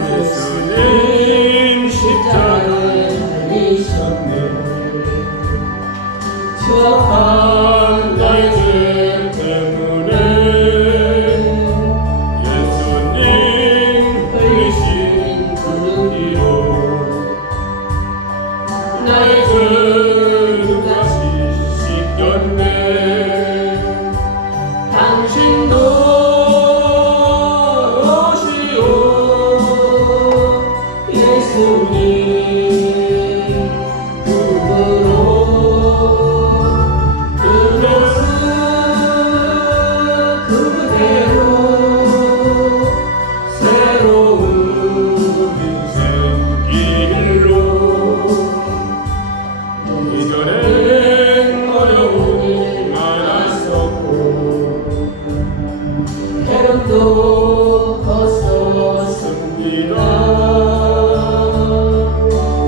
예수님 십자가를 달리셨네. 추악한 나의 죄 때문에 예수님 흘리신 그 피로 나의 죄를 다시 씻겼네. 당신도 오시오 예수님 그분으로 그것은 그대로 새로운 인생 길로 이전엔 어려움이 많았었고 헤롯도 컸었습니다.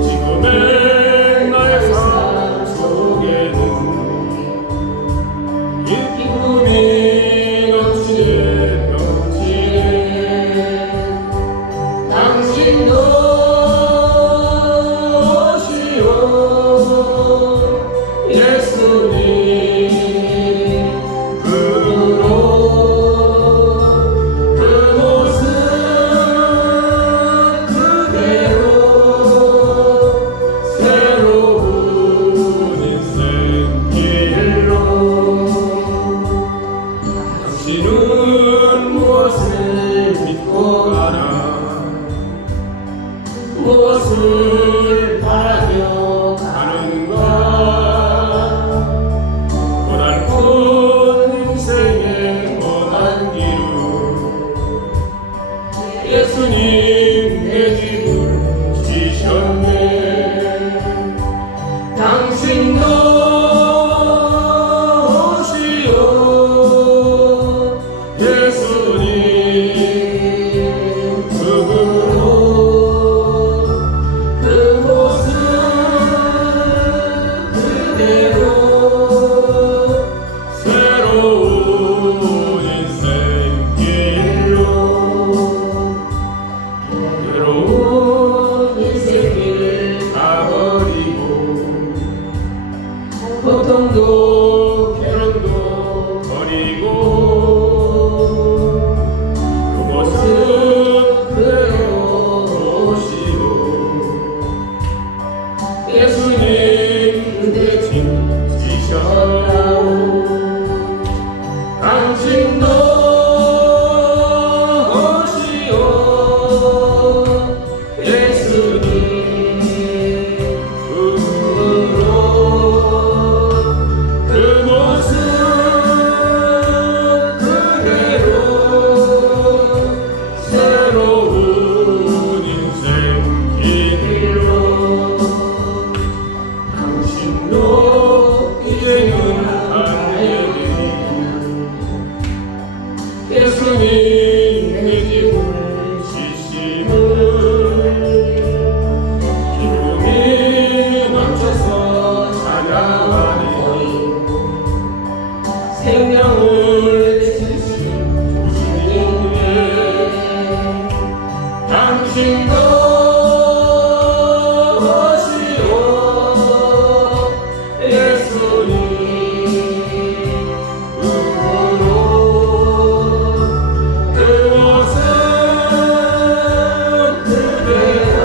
지금의 나의 삶 속에는 기쁨이 넘치네 넘치네. 당신도 오시오 예수님 그로 그곳은 그대로 새로운 인생 길로. 당신은 무엇을 믿고 가나 무엇을 바라며 가는가. 고달픈 인생의 험한 길을 예수님 내 집을 지셨네. 당신도 오시오 예수님 그분으로 그곳은 그대로 새로운 인생 길로. 괴로운 인생길 가버리고 고통도 괴로움도 버리고 그곳은 그대로 오시고 예수님 그대 짐 지셨나오. 당신도 오시오 예수님 그분으로 그곳은 그대로 새로운 인생 길로. 당신도 이제는 달려니 예수님 내 집을 지시는 기쁨이 넘쳐서 찬양하네. 생명을 주신 주님께 당신도 오시오 예수님 그분으로 그곳은 그대로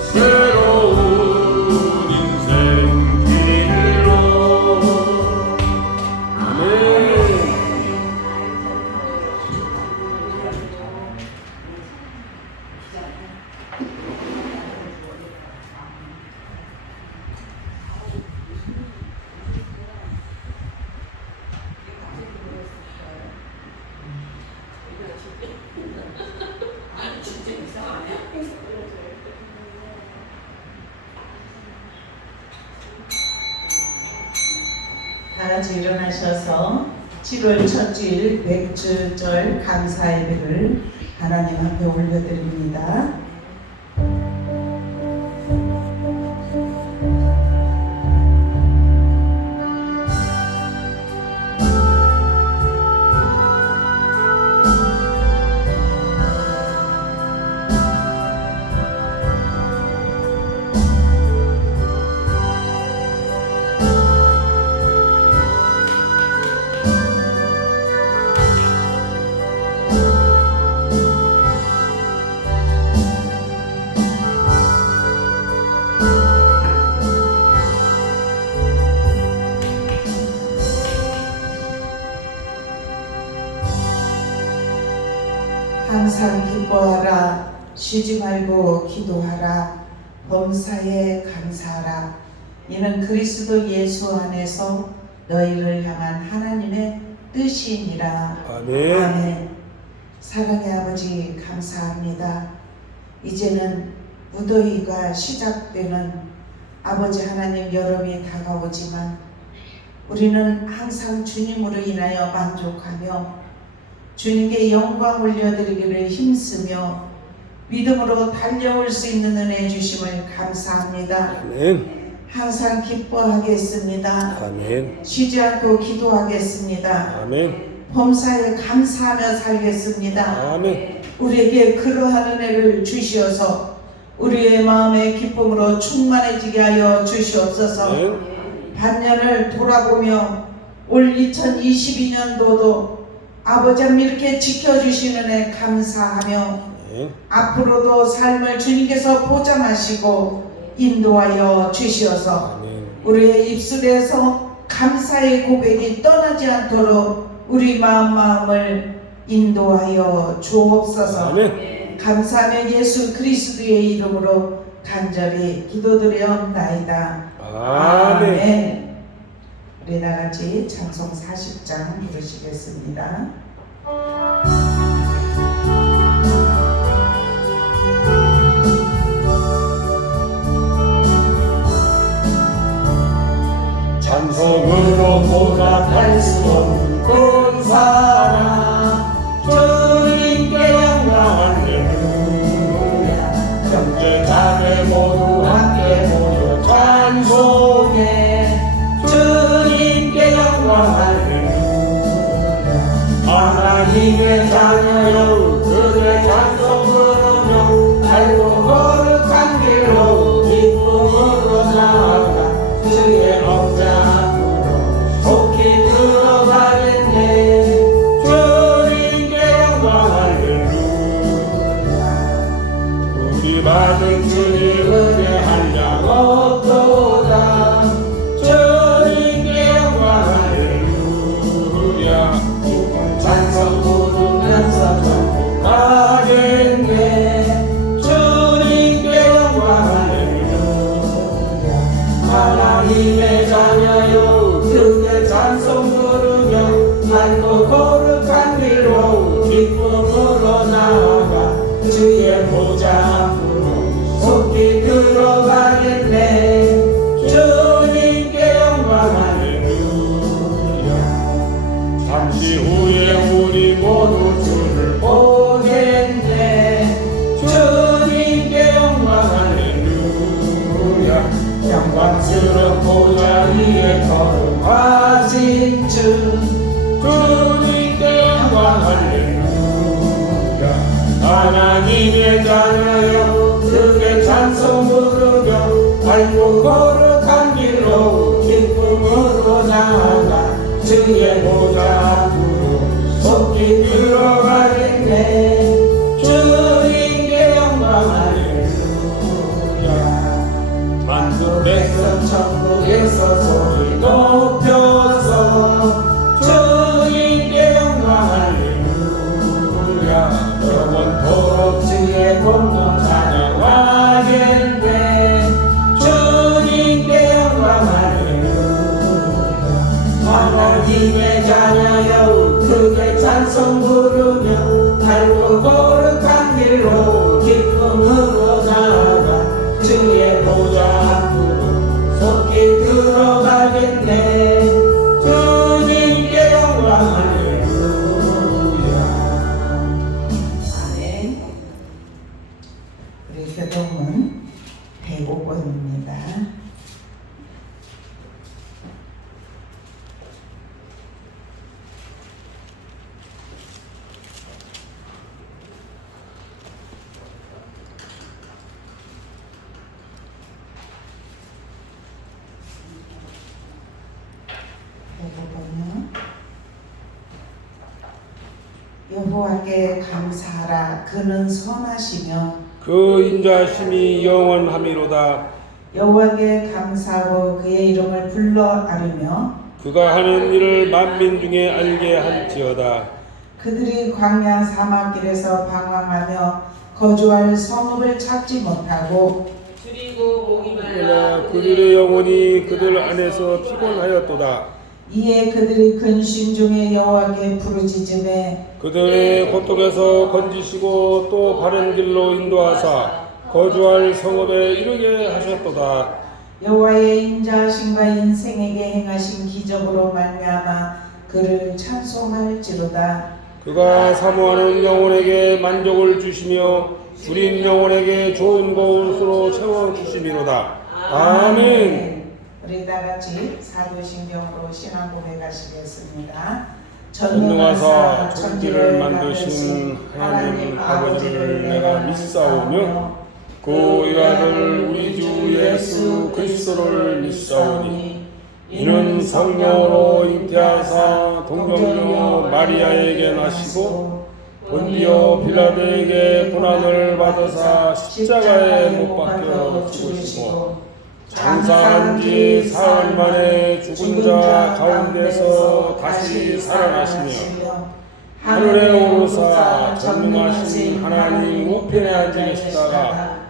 새로운 인생 길로. 아멘. 다 같이 일어나셔서 7월 첫 주일 백주절 감사 예배를 하나님 앞에 올려드립니다. 항상 기뻐하라. 쉬지 말고 기도하라. 범사에 감사하라. 이는 그리스도 예수 안에서 너희를 향한 하나님의 뜻이니라. 아멘. 아멘. 사랑의 아버지 감사합니다. 이제는 무더위가 시작되는 아버지 하나님 여름이 다가오지만 우리는 항상 주님으로 인하여 만족하며 주님께 영광 올려드리기를 힘쓰며 믿음으로 달려올 수 있는 은혜 주심을 감사합니다. 아멘. 항상 기뻐하겠습니다. 아멘. 쉬지 않고 기도하겠습니다. 아멘. 범사에 감사하며 살겠습니다. 아멘. 우리에게 그러한 은혜를 주시어서 우리의 마음의 기쁨으로 충만해지게 하여 주시옵소서. 아멘. 반년을 돌아보며 올 2022년도도 아버지 하나님 이렇게 지켜주시는 은혜 감사하며 아멘. 앞으로도 삶을 주님께서 보장하시고 인도하여 주시어서 아멘. 우리의 입술에서 감사의 고백이 떠나지 않도록 우리 마음을 인도하여 주옵소서. 아멘. 감사하며 예수 그리스도의 이름으로 간절히 기도드려옵나이다. 아멘. 우리 다같이 찬송 40장 부르시겠습니다. 찬송으로 보답할 수 없는 큰 사랑 주님께 영광 할렐루야. 형제 자매 모두 함께 모여 찬송해 주님께 영광 할렐루야. 하나님의 자녀여 그의 찬송 부르며 알고 거룩한 길로 기쁨으로 나아가 주의 영장 앞으로 속히 들어가겠네. 주님께 영광 할렐루야. 우리 받은 주님 은혜 한량 없도다. 주님께 영광 할렐루야. 찬송 부르면서 전부 가겠네. 주님께 영광 할렐루야. 하나님의 자녀여 그의 찬송 부르며 맑고 거룩한 길로 기쁨으로 나아가 주의 보좌 앞으로 속히 들어가겠네. 주님께 영광 할렐루야. 잠시 후에 우리 모두 주를 보겠네. 주님께 영광 할렐루야. 영광스러운 보좌 위에 거룩하신 주 주님께 영광 할렐루야. 하나님의 자녀여 그의 찬송 부르며 밝고 거룩한 길로 기쁨으로 나아가 주의 보좌 앞으로 속히 들어가겠네. 주님께 영광 할렐루야. 만국 백성 천국에서 소리 높여서 주님께 영광 할렐루야. 영원토록 주의 공로 찬양하겠네. 주님께 영광 할렐루야. 하나님의 자녀여 그의 찬송 부르며 밝고 거룩한 길로 기쁨으로 나아가 주의 보좌 앞으로 속히 들어가겠네. 주님께 영광 할렐루야. 아멘. 우리 교동은 105번입니다. 여호와께 감사하라. 그는 선하시며 그 인자심이 영원함이로다. 여호와께 감사하고 그의 이름을 불러 아뢰며 그가 하는 일을 만민 중에 알게 할지어다. 그들이 광야 사막길에서 방황하며 거주할 성읍을 찾지 못하고 줄이고 목이 말라 그들의 영혼이 그들 안에서 피곤하였도다. 이에 그들이 근심 중에 여호와께 부르짖음에 그들의 고통에서 건지시고 또 바른 길로 인도하사 거주할 성읍에 이르게 하셨도다. 여호와의 인자하심과 인생에게 행하신 기적으로 말미암아 그를 찬송할지로다. 그가 사모하는 영혼에게 만족을 주시며 줄인 영혼에게 좋은 것으로 채워 주심이로다. 아멘. 우리 다 같이 사도신경으로 신앙 고백하시겠습니다. 전능하사 천지를 만드신 하나님 아버지를 내가 믿사오며 그 외아들 우리 주 예수 그리스도를 믿사오니 이는 성령으로 잉태하사 동정녀 마리아에게 나시고 본디오 빌라도에게 고난을 받으사 십자가에 못 박혀 죽으시고 장사한 지 사흘 만에 죽은 자 가운데서 다시 살아나시며 하늘에 오르사 전능하신 하나님 우편에 앉으시다가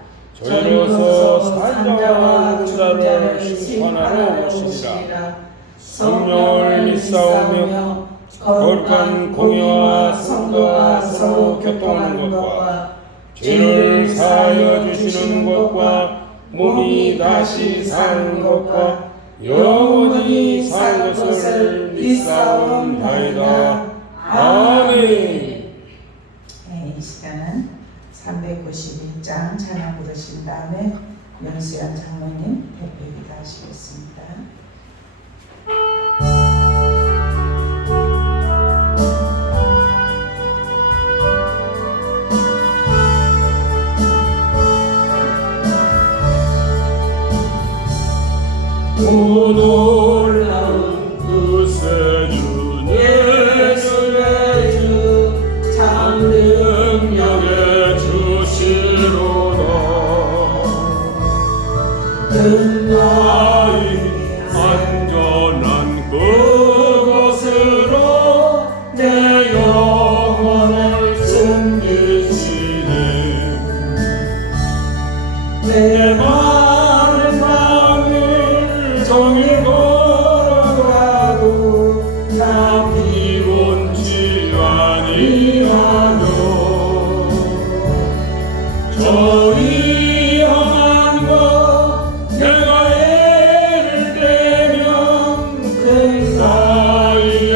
저희로서 산자와 죽은 자를 심판하러 오시리라. 성령을 믿사오며 거룩한 공의와 성도와 서로 교통하는 것과 죄를 사하여 주시는 것과 몸이 다시 사는 것과 영원히 사는 것을 믿사옵나이다. 아멘. 이 시간은 391장 찬양 부르신 다음에 명수연 장로님 대표기도 하시겠습니다. 오 놀라운 그 세주 예수의 주 참능력의 주시로다. 나의 안전한 그곳으로 내 영혼을 숨기시네. 내 마른 마음을 종일 걸어가도 나 피곤치 아니하며 저 위험한 곳 내가 애를 대면 그 사이에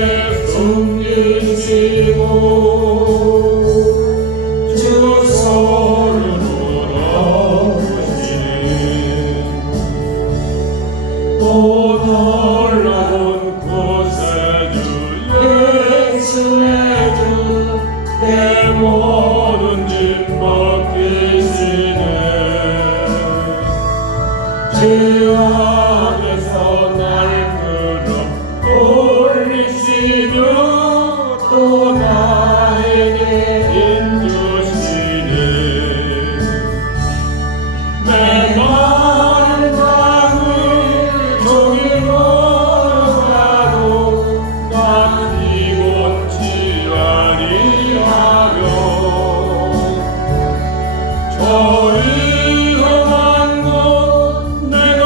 숨기시고 주 손으로 덮으시네. 또 놀라운 구세주 예수의 주 내 모든 짐 벗기시네. 죄 앞에서 날 끌어 올리시며 또 나에게 힘주시네. 내 마른 마음을 종일 걸어가도 난 피곤치 아니하며 저 위험한 곳 내가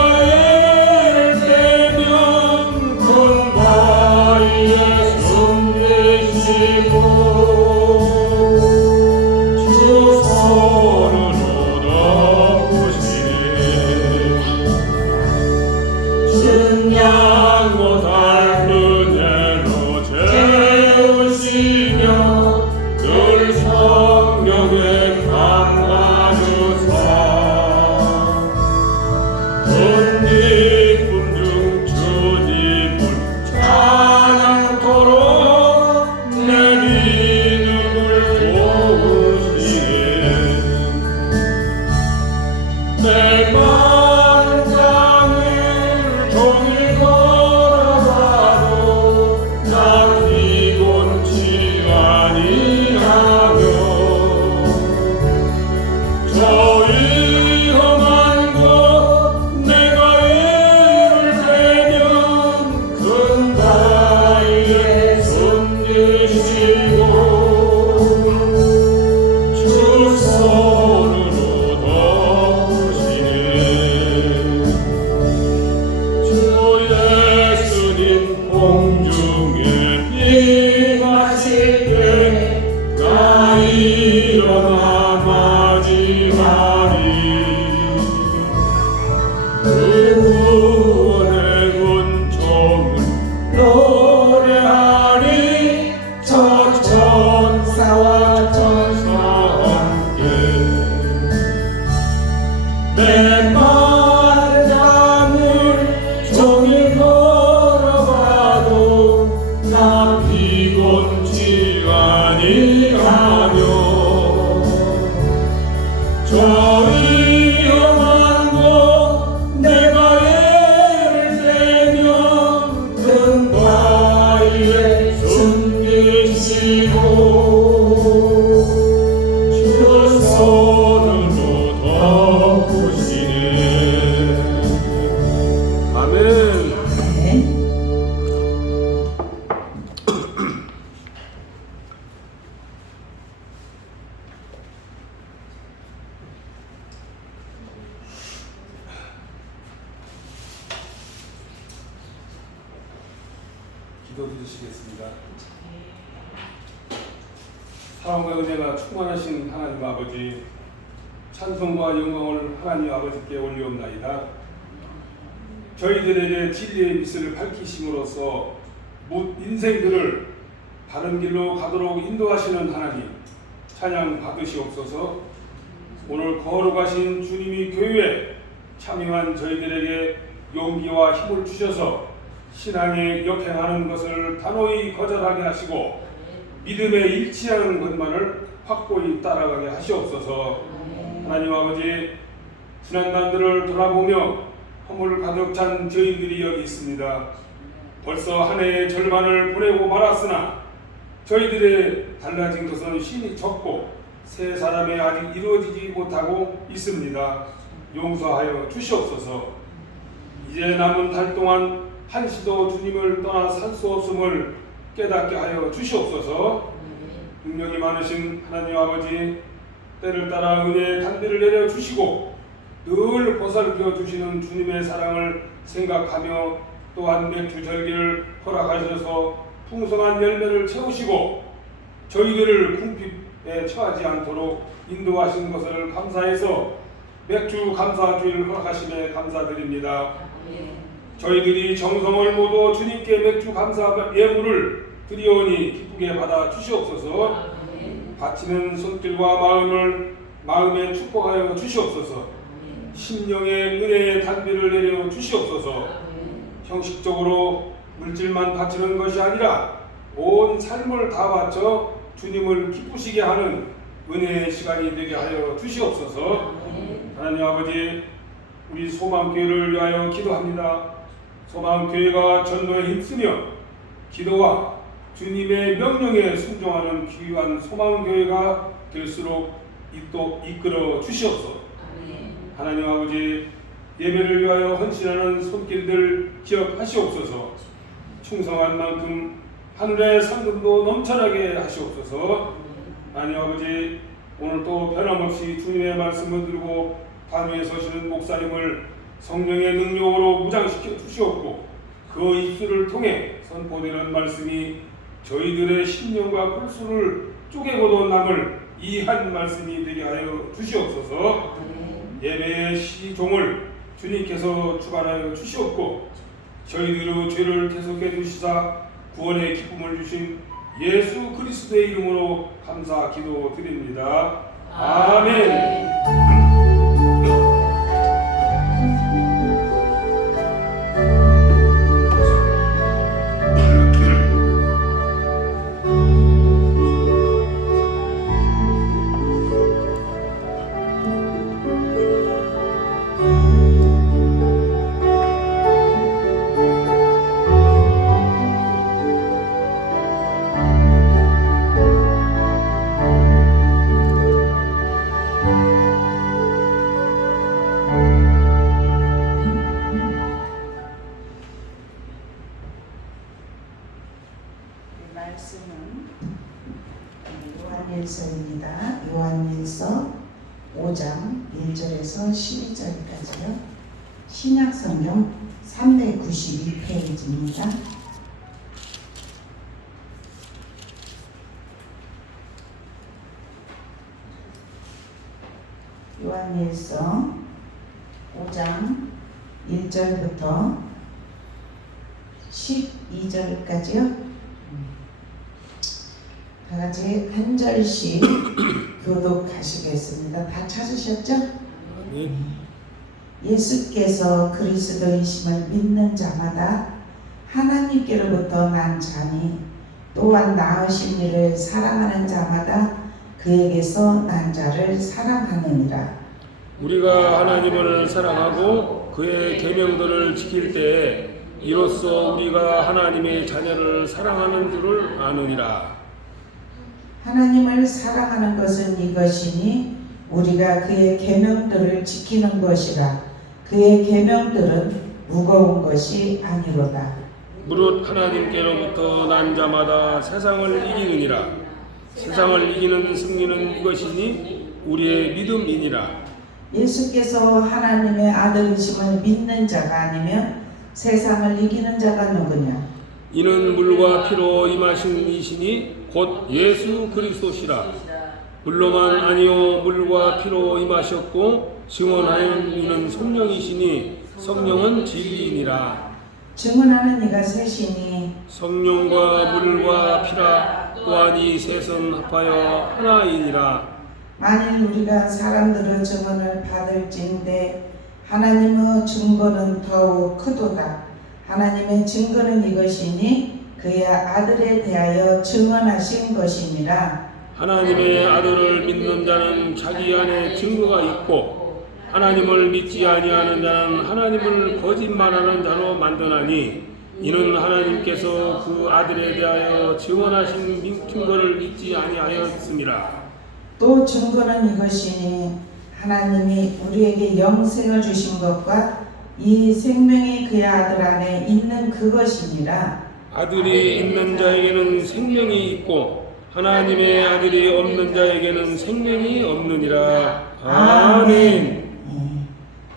일어나 맞이하리. 구원의 은총을 노래하리 저 천사와 천사와 함께 내 마른 땅을 종일 걸어가도 나 피곤치 아니하며 저 위험한 곳 내가 애를 빼면 큰 바위에 숨기시고 주 손으로 덮으시네. 아멘. 네. 기도드리시겠습니다. 사랑과 은혜가 충만하신 하나님 아버지, 찬송과 영광을 하나님 아버지께 올리옵나이다. 저희들에게 진리의 빛을 밝히심으로써 인생들을 바른 길로 가도록 인도하시는 하나님, 찬양 받으시옵소서. 오늘 거룩하신 주님이 교회에 참여한 저희들에게 용기와 힘을 주셔서 신앙에 역행하는 것을 단호히 거절하게 하시고 믿음에 일치하는 것만을 확고히 따라가게 하시옵소서. 하나님 아버지, 지난 날들을 돌아보며 허물 가득 찬 저희들이 여기 있습니다. 벌써 한 해의 절반을 보내고 말았으나 저희들의 달라진 것은 심히 적고 새 사람이 아직 이루어지지 못하고 있습니다. 용서하여 주시옵소서. 이제 남은 달 동안 한시도 주님을 떠나 살 수 없음을 깨닫게 하여 주시옵소서. 능력이 많으신 하나님 아버지, 때를 따라 은혜의 단비를 내려 주시고 늘 보살펴 주시는 주님의 사랑을 생각하며 또한 맥주 절기를 허락하셔서 풍성한 열매를 채우시고 저희들을 궁핍에 처하지 않도록 인도하신 것을 감사해서 맥주 감사주의를 허락하심에 감사드립니다. 저희들이 정성을 모두 주님께 맥주 감사 예물을 드리오니 기쁘게 받아 주시옵소서. 바치는 손길과 마음에 축복하여 주시옵소서. 심령의 은혜의 단비를 내려 주시옵소서. 형식적으로 물질만 바치는 것이 아니라 온 삶을 다 바쳐 주님을 기쁘시게 하는 은혜의 시간이 되게 하여 주시옵소서. 하나님 아버지, 우리 소망교회를 위하여 기도합니다. 소망교회가 전도에 힘쓰며 기도와 주님의 명령에 순종하는 귀한 소망교회가 될수록 이끌어 주시옵소서. 하나님 아버지, 예배를 위하여 헌신하는 손길들 기억하시옵소서. 충성한 만큼 하늘의 상급도 넘쳐나게 하시옵소서. 하나님 아버지, 오늘도 변함없이 주님의 말씀을 들고 단위에 서시는 목사님을 성령의 능력으로 무장시켜 주시옵고 그 입술을 통해 선포되는 말씀이 저희들의 심령과 골수를 쪼개고도 남을 이한 말씀이 되게 하여 주시옵소서. 예배의 시종을 주님께서 주관하여 주시옵고 저희들의 죄를 계속해 주시사 구원의 기쁨을 주신 예수 그리스도의 이름으로 감사 기도드립니다. 아멘. 말씀은 요한일서입니다. 요한일서 5장 1절에서 12절까지요. 신약성경 392페이지입니다. 요한일서 5장 1절부터 12절까지요. 다 같이 한 절씩 교독하시겠습니다. 다 찾으셨죠? 아멘. 예수께서 그리스도이심을 믿는 자마다 하나님께로부터 난 자니 또한 낳으신 이를 사랑하는 자마다 그에게서 난 자를 사랑하느니라. 우리가 하나님을 사랑하고 그의 계명들을 지킬 때에 이로써 우리가 하나님의 자녀를 사랑하는 줄을 아느니라. 하나님을 사랑하는 것은 이것이니 우리가 그의 계명들을 지키는 것이라. 그의 계명들은 무거운 것이 아니로다. 무릇 하나님께로부터 난 자마다 세상을 이기느니라. 세상을 이기는 승리는 이것이니 우리의 믿음이니라. 예수께서 하나님의 아들이심을 믿는 자가 아니면 세상을 이기는 자가 누구냐? 이는 물과 피로 임하신 이시니 곧 예수 그리스도시라. 물로만 아니요 물과 피로 임하셨고 증언하는 이는 성령이시니 성령은 진리이니라. 증언하는 이가 셋이니 성령과 물과 피라. 또한 이 셋은 합하여 하나이니라. 만일 우리가 사람들의 증언을 받을진대 하나님의 증거는 더욱 크도다. 하나님의 증거는 이것이니 그의 아들에 대하여 증언하신 것이니라. 하나님의 아들을 믿는 자는 자기 안에 증거가 있고 하나님을 믿지 아니하는 자는 하나님을 거짓말하는 자로 만드나니 이는 하나님께서 그 아들에 대하여 증언하신 증거를 믿지 아니하였음이라. 또 증거는 이것이니 하나님이 우리에게 영생을 주신 것과 이 생명이 그의 아들 안에 있는 그것이니라. 아들이 있는 자에게는 생명이 있고 하나님의 아들이 없는 자에게는 생명이 없느니라. 아멘.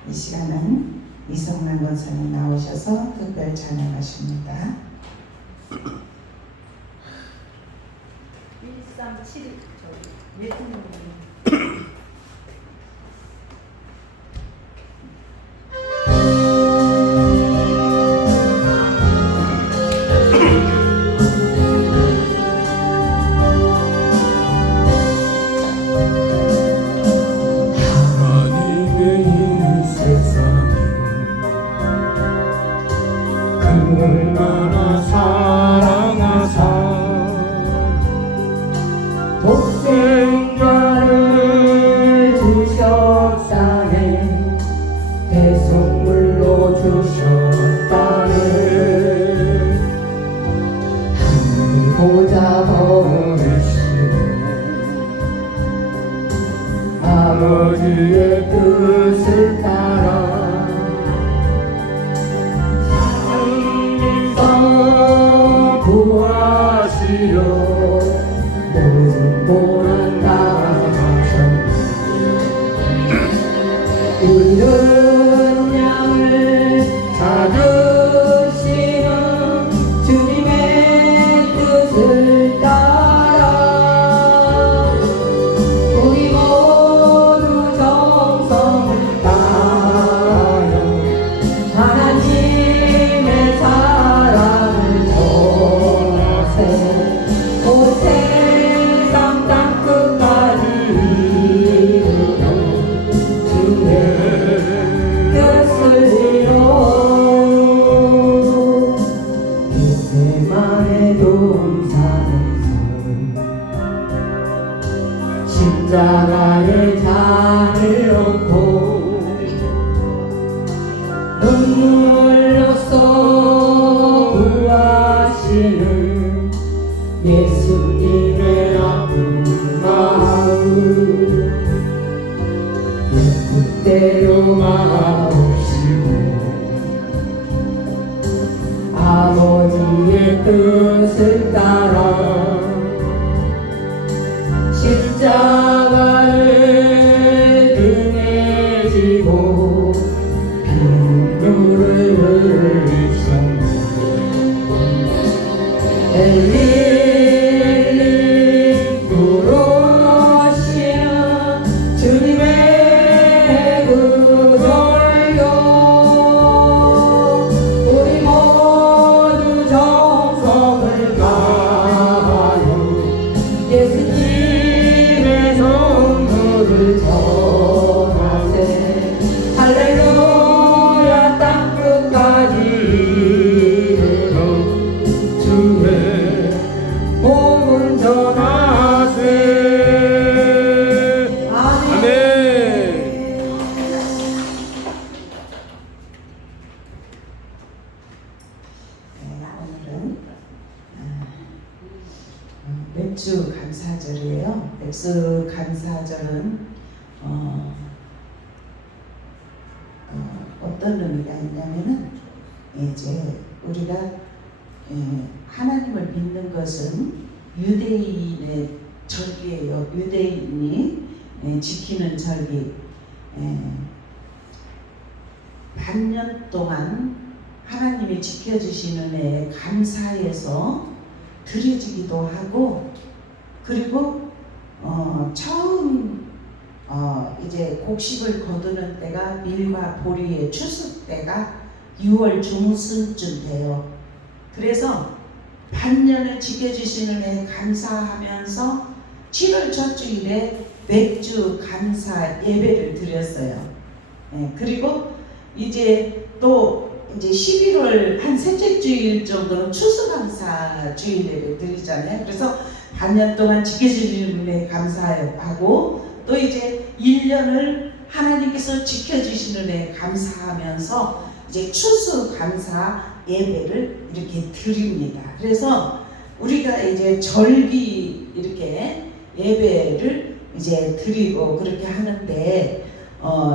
이 시간은 이성란 권사님 나오셔서 특별 찬양하십니다. 137 얼마나 사랑하사 독생자를 주셨다네. 배송물로 주셨다네. 하늘보다 버리시고 아버지의 뜻을 따라 구하시려 모든 나가셨네. 울는 양을 찾으시는 주님의 뜻을 따라 우리 모두 정성을 다하여 하나님의 사랑을 전하세. 온 세상 땅끝까지 이르러 주의 뜻을 이뤄. 겟세마네 동산에서 십자가의 잔을 얹고 눈물 흘렸어 구하시는 예수님의 아픈 마음. 내 뜻대로 마옵시고 아버지의 뜻을 따라 십자가를 등에 지고 눈물을 흘리셨네. 엘리 엘리 부르시는 주님의 14절은 어떤 의미가 있냐면은 이제 우리가 하나님을 믿는 것은 유대인의 절기예요. 유대인이 지키는 절기. 반년 동안 하나님이 지켜주시는 은혜에 감사해서 드려지기도 하고, 그리고 처음 이제 곡식을 거두는 때가 밀과 보리의 추수 때가 6월 중순쯤 돼요. 그래서 반년을 지켜주시는 은혜에 감사하면서 7월 첫 주일에 맥주 감사 예배를 드렸어요. 그리고 이제 또 이제 11월 한 셋째 주일 정도는 추수감사 주일 예배 드리잖아요. 그래서 반년 동안 지켜주시는 은혜에 감사하고, 또 이제 1년을 하나님께서 지켜주시는 은혜에 감사하면서 이제 추수감사 예배를 이렇게 드립니다. 그래서 우리가 이제 절기 이렇게 예배를 이제 드리고 그렇게 하는데,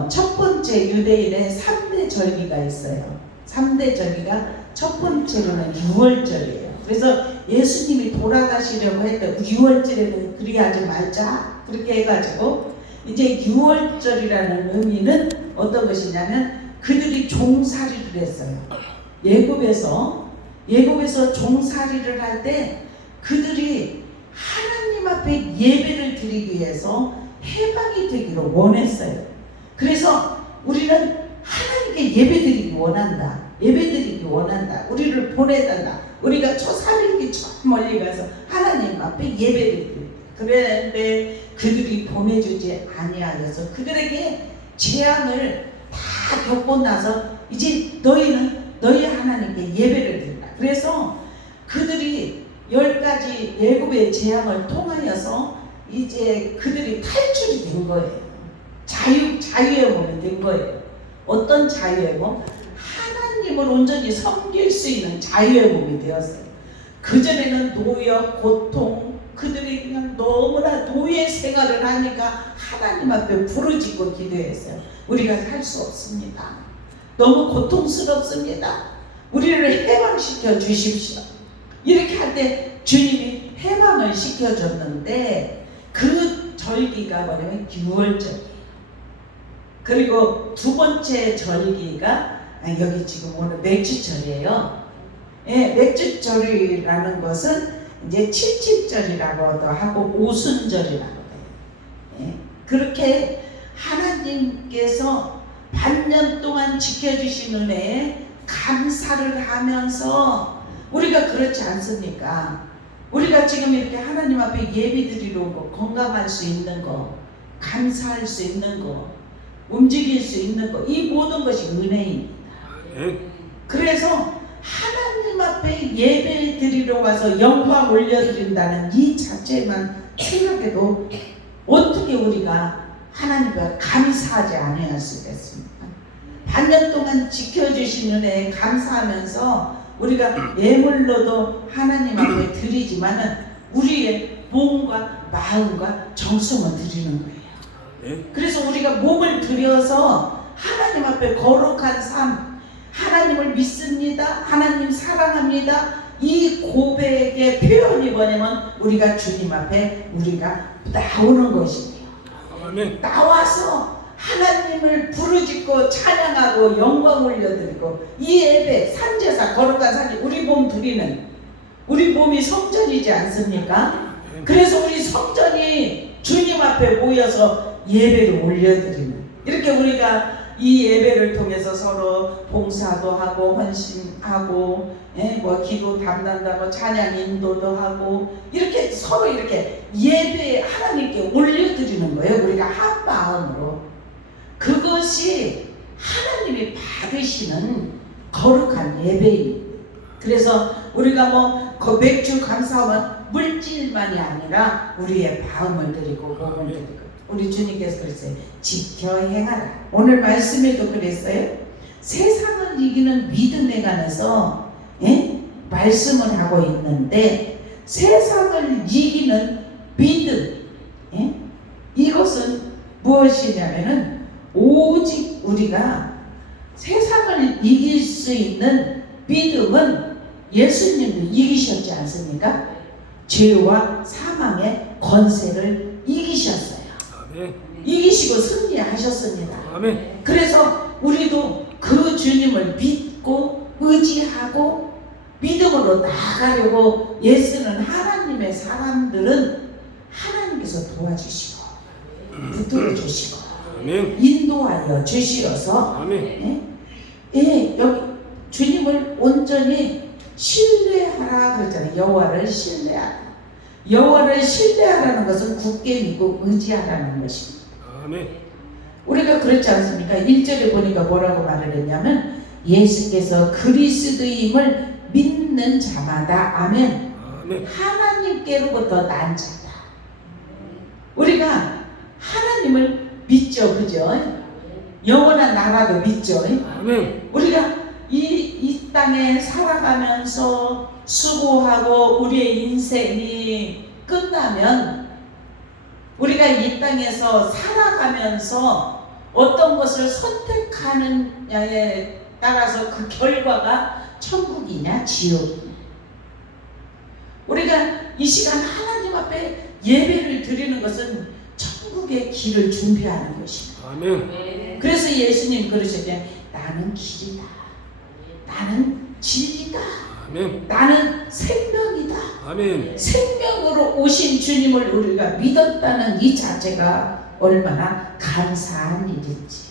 첫 번째 유대인의 3대 절기가 있어요. 3대 절기가 첫 번째로는 6월절이에요. 그래서 예수님이 돌아가시려고 했던 6월절에는 그리 하지 말자 그렇게 해가지고, 이제 6월절이라는 의미는 어떤 것이냐면 그들이 종살이를 했어요. 예굽에서 종살이를 할 때 그들이 하나님 앞에 예배를 드리기 위해서 해방이 되기를 원했어요. 그래서 우리는 하나님께 예배드리기 원한다. 예배드리기 원한다. 우리를 보내달라. 우리가 저 3일기 저 멀리 가서 하나님 앞에 예배를 드립니다. 그런데 그들이 보내주지 아니하여서 그들에게 재앙을 다 겪고 나서 이제 너희는 너희 하나님께 예배를 드린다. 그래서 그들이 10가지 예굽의 재앙을 통하여서 이제 그들이 탈출이 된 거예요. 자유의 몸이 된 거예요. 어떤 자유의 몸? 하나님을 온전히 섬길 수 있는 자유의 몸이 되었어요. 그전에는 노역, 고통, 그들이 그냥 너무나 노예 생활을 하니까 하나님 앞에 부르짖고 기도했어요. 우리가 살 수 없습니다. 너무 고통스럽습니다. 우리를 해방시켜 주십시오. 이렇게 할 때 주님이 해방을 시켜줬는데, 그 절기가 뭐냐면 6월절이에요. 그리고 두 번째 절기가 여기 지금 오늘 맥주절이에요. 맥주절이라는 것은 이제 칠칠절이라고도 하고 오순절이라고 해요. 그렇게 하나님께서 반년 동안 지켜주신 은혜에 감사를 하면서, 우리가 그렇지 않습니까? 우리가 지금 이렇게 하나님 앞에 예배드리러 건강할 수 있는 거, 감사할 수 있는 거, 움직일 수 있는 거, 이 모든 것이 은혜입니다. 그래서 하나님 앞에 예배 드리러 와서 영광 올려드린다는 이 자체만 생각해도 어떻게 우리가 하나님과 감사하지 않아야 수겠습니까? 반년 동안 지켜주신 은혜에 감사하면서 우리가 예물로도 하나님 앞에 드리지만은 우리의 몸과 마음과 정성을 드리는 거예요. 그래서 우리가 몸을 들여서 하나님 앞에 거룩한 삶, 하나님을 믿습니다, 하나님 사랑합니다, 이 고백의 표현이 뭐냐면 우리가 주님 앞에 우리가 나오는 것이에요. 나와서 하나님을 부르짖고 찬양하고 영광 올려드리고, 이 예배 산제사 거룩한 산제, 우리 몸 드리는, 우리 몸이 성전이지 않습니까? 그래서 우리 성전이 주님 앞에 모여서 예배를 올려드리는, 이렇게 우리가 이 예배를 통해서 서로 봉사도 하고 헌신하고 뭐 기도 담당하고 찬양 인도도 하고, 이렇게 서로 이렇게 예배 하나님께 올려드리는 거예요. 우리가 한 마음으로. 그것이 하나님이 받으시는 거룩한 예배입니다. 그래서 우리가 뭐 맥주 감사하면 물질만이 아니라 우리의 마음을 드리고 몸을 드리고, 우리 주님께서 그랬어요. 지켜 행하라. 오늘 말씀에도 그랬어요. 세상을 이기는 믿음에 관해서 말씀을 하고 있는데, 세상을 이기는 믿음, 이것은 무엇이냐면은 오직 우리가 세상을 이길 수 있는 믿음은 예수님도 이기셨지 않습니까? 죄와 사망의 권세를 이기셨어요. 아멘. 이기시고 승리하셨습니다. 아멘. 그래서 우리도 그 주님을 믿고 의지하고 믿음으로 나아가려고 애쓰는 하나님의 사람들은 하나님께서 도와주시고 붙들어 주시고 아멘. 인도하여 주시어서 아멘. 여기 주님을 온전히 신뢰하라 그러잖아요. 여호와를 신뢰하라. 여호와를 신뢰하라는 것은 굳게 믿고 의지하라는 것입니다. 아멘. 우리가 그렇지 않습니까? 1절에 보니까 뭐라고 말을 했냐면 예수께서 그리스도임을 믿는 자마다 아멘. 아멘. 하나님께로부터 난 자다. 우리가 하나님을 믿죠, 그죠? 영원한 나라도 믿죠. 아멘. 우리가 이 땅에 살아가면서 수고하고 우리의 인생이 끝나면 우리가 이 땅에서 살아가면서 어떤 것을 선택하느냐에 따라서 그 결과가 천국이냐 지옥이냐. 우리가 이 시간 하나님 앞에 예배를 드리는 것은 천국의 길을 준비하는 것입니다. 아멘. 그래서 예수님 그러셨잖아요. 나는 길이다. 나는 진리다. 아멘. 나는 생명이다. 아멘. 생명으로 오신 주님을 우리가 믿었다는 이 자체가 얼마나 감사한 일인지.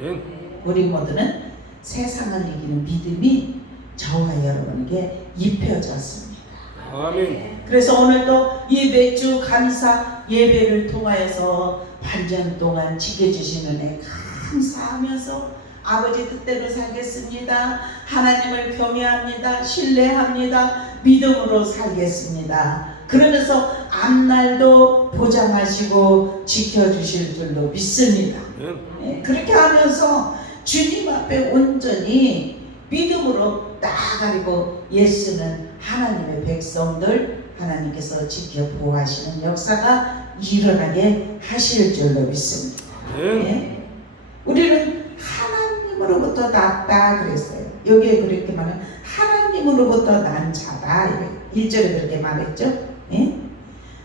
아멘. 우리 모두는 세상을 이기는 믿음이 저와 여러분에게 입혀졌습니다. 아멘. 그래서 오늘도 이 매주 감사 예배를 통하여서 반년 동안 지켜주시는 애 감사하면서 아버지 뜻대로 살겠습니다. 하나님을 경외합니다. 신뢰합니다. 믿음으로 살겠습니다. 그러면서 앞날도 보장하시고 지켜주실 줄로 믿습니다. 네, 그렇게 하면서 주님 앞에 온전히 믿음으로 나아가려고 애쓰는 하나님의 백성들 하나님께서 지켜 보호하시는 역사가 일어나게 하실 줄로 믿습니다. 네. 우리는 하나님으로부터 났다 그랬어요. 여기에 그렇게 말하면 하나님으로부터 난 자다. 1절에 그렇게 말했죠. 네?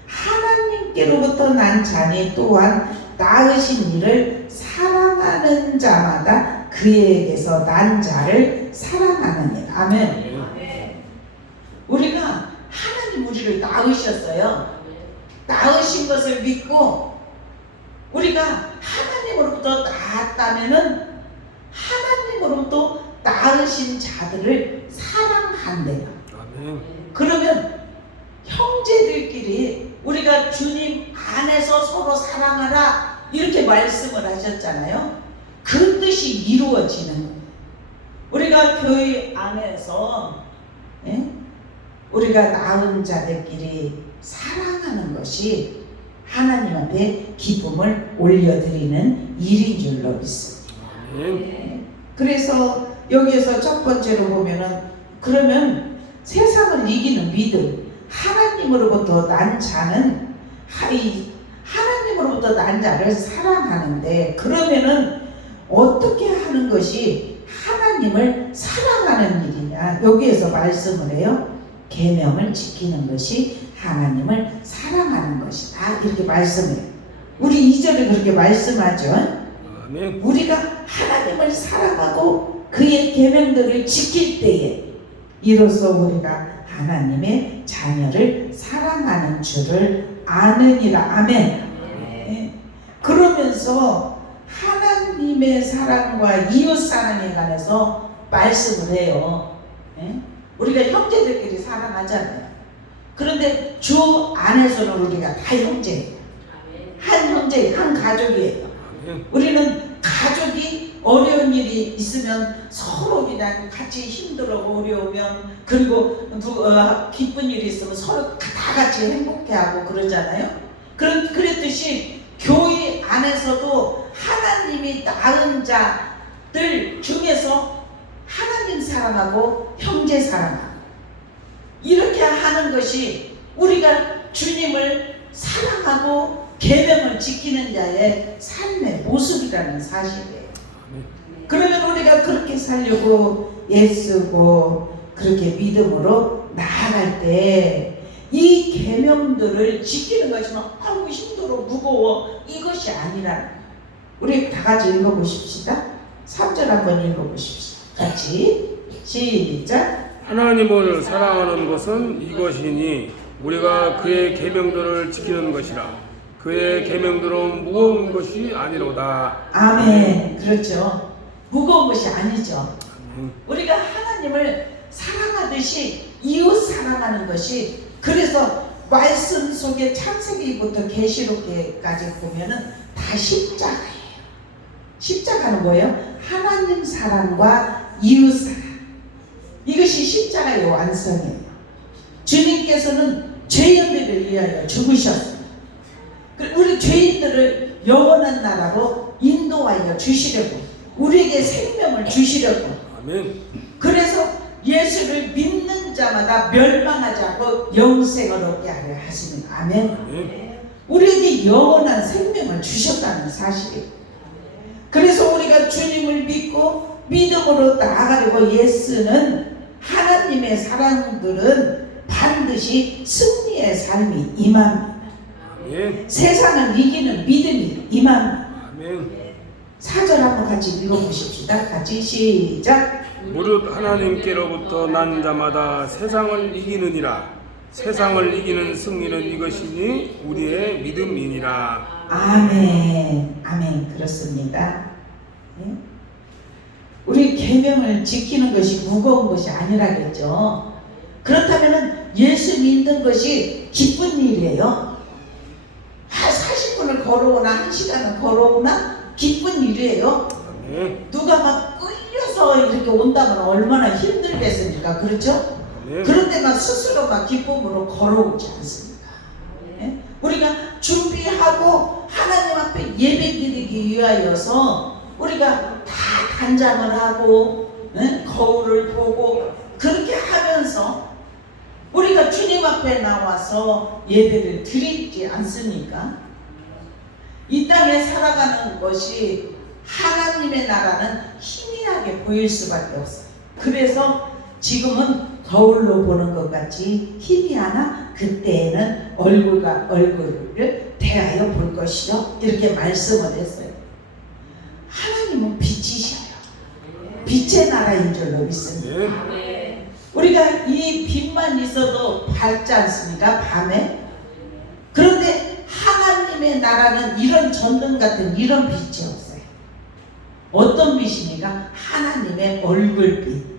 하나님께로부터 난 자니 또한 낳으신 이를 사랑하는 자마다 그에게서 난 자를 사랑하느니라. 아멘. 우리가 하나님 우리를 낳으셨어요. 낳으신 것을 믿고 우리가 하나님으로부터 낳았다면은 하나님으로부터 낳으신 자들을 사랑한대요. 아멘. 그러면 형제들끼리 우리가 주님 안에서 서로 사랑하라 이렇게 말씀을 하셨잖아요. 그 뜻이 이루어지는 거예요. 우리가 교회 안에서 우리가 낳은 자들끼리 사랑하는 것이 하나님한테 기쁨을 올려드리는 일인 줄로 믿습니다. 아멘. 그래서 여기에서 첫 번째로 보면은 그러면 세상을 이기는 믿음, 하나님으로부터 난 자는 하나님으로부터 난 자를 사랑하는데 그러면은 어떻게 하는 것이 하나님을 사랑하는 일이냐? 여기에서 말씀을 해요. 계명을 지키는 것이 하나님을 사랑하는 것이다. 이렇게 말씀해요. 우리 2절에 그렇게 말씀하죠. 아멘. 우리가 하나님을 사랑하고 그의 계명들을 지킬 때에 이로써 우리가 하나님의 자녀를 사랑하는 줄을 아느니라. 아멘. 네. 그러면서 하나님의 사랑과 이웃 사랑에 관해서 말씀을 해요. 네. 우리가 형제들끼리 사랑하잖아요. 그런데 주 안에서는 우리가 다 형제예요. 한 형제, 한 가족이에요. 우리는 가족이 어려운 일이 있으면 서로 그냥 같이 힘들고 어려우면 그리고 기쁜 일이 있으면 서로 다 같이 행복해하고 그러잖아요. 그랬듯이 교회 안에서도 하나님이 낳은 자들 중에서 하나님 사랑하고 형제 사랑하고 이렇게 하는 것이 우리가 주님을 사랑하고 계명을 지키는 자의 삶의 모습이라는 사실이에요. 그러면 우리가 그렇게 살려고 애쓰고 그렇게 믿음으로 나아갈 때 이 계명들을 지키는 것이면 아이고 힘들어 무거워 이것이 아니라 우리 다 같이 읽어보십시다. 3절 한번 읽어보십시다. 같이 시작. 하나님을 사랑하는 것은 이것이니 우리가 그의 계명들을 지키는 것이라. 그의 계명들은 무거운 것이 아니로다. 아멘. 그렇죠. 무거운 것이 아니죠. 우리가 하나님을 사랑하듯이 이웃 사랑하는 것이, 그래서 말씀 속에 창세기부터 계시록까지 보면은 다 십자가예요. 십자가는 뭐예요? 하나님 사랑과 이웃 사랑. 이것이 십자가의 완성이에요. 주님께서는 죄인들을 위하여 죽으셨어요. 우리 죄인들을 영원한 나라로 인도하여 주시려고, 우리에게 생명을 주시려고. 아멘. 그래서 예수를 믿는 자마다 멸망하지 않고 영생을 얻게 하려 하십니다. 아멘. 아멘. 우리에게 영원한 생명을 주셨다는 사실이에요. 그래서 우리가 주님을 믿고 믿음으로 나아가려고 애쓰는 하나님의 사람들은 반드시 승리의 삶이 임합니다. 아멘. 세상을 이기는 믿음이 임합니다. 아멘. 4절 한번 같이 읽어보십시다. 같이 시작. 무릇 하나님께로부터 난 자마다 세상을 이기느니라. 세상을 이기는 승리는 이것이니 우리의 믿음이니라. 아멘. 아멘. 그렇습니다. 네? 우리 계명을 지키는 것이 무거운 것이 아니라겠죠. 그렇다면 예수 믿는 것이 기쁜 일이에요. 40분을 걸어오나 1시간을 걸어오나 기쁜 일이에요. 아멘. 누가 막 끌려서 이렇게 온다면 얼마나 힘들겠습니까? 그렇죠? 아멘. 그런데 막 스스로 막 기쁨으로 걸어오지 않습니까? 예? 우리가 준비하고 하나님 앞에 예배드리기 위하여서 우리가 다 단장을 하고 거울을 보고 그렇게 하면서 우리가 주님 앞에 나와서 예배를 드리지 않습니까? 이 땅에 살아가는 것이 하나님의 나라는 희미하게 보일 수밖에 없어요. 그래서 지금은 거울로 보는 것 같이 희미하나 그때에는 얼굴과 얼굴을 대하여 볼 것이요, 이렇게 말씀을 했어요. 하나님은 빛이셔요. 빛의 나라인 줄로 믿습니다. 우리가 이 빛만 있어도 밝지 않습니까? 밤에. 그런데 하나님의 나라는 이런 전등 같은 이런 빛이 없어요. 어떤 빛입니까? 하나님의 얼굴빛.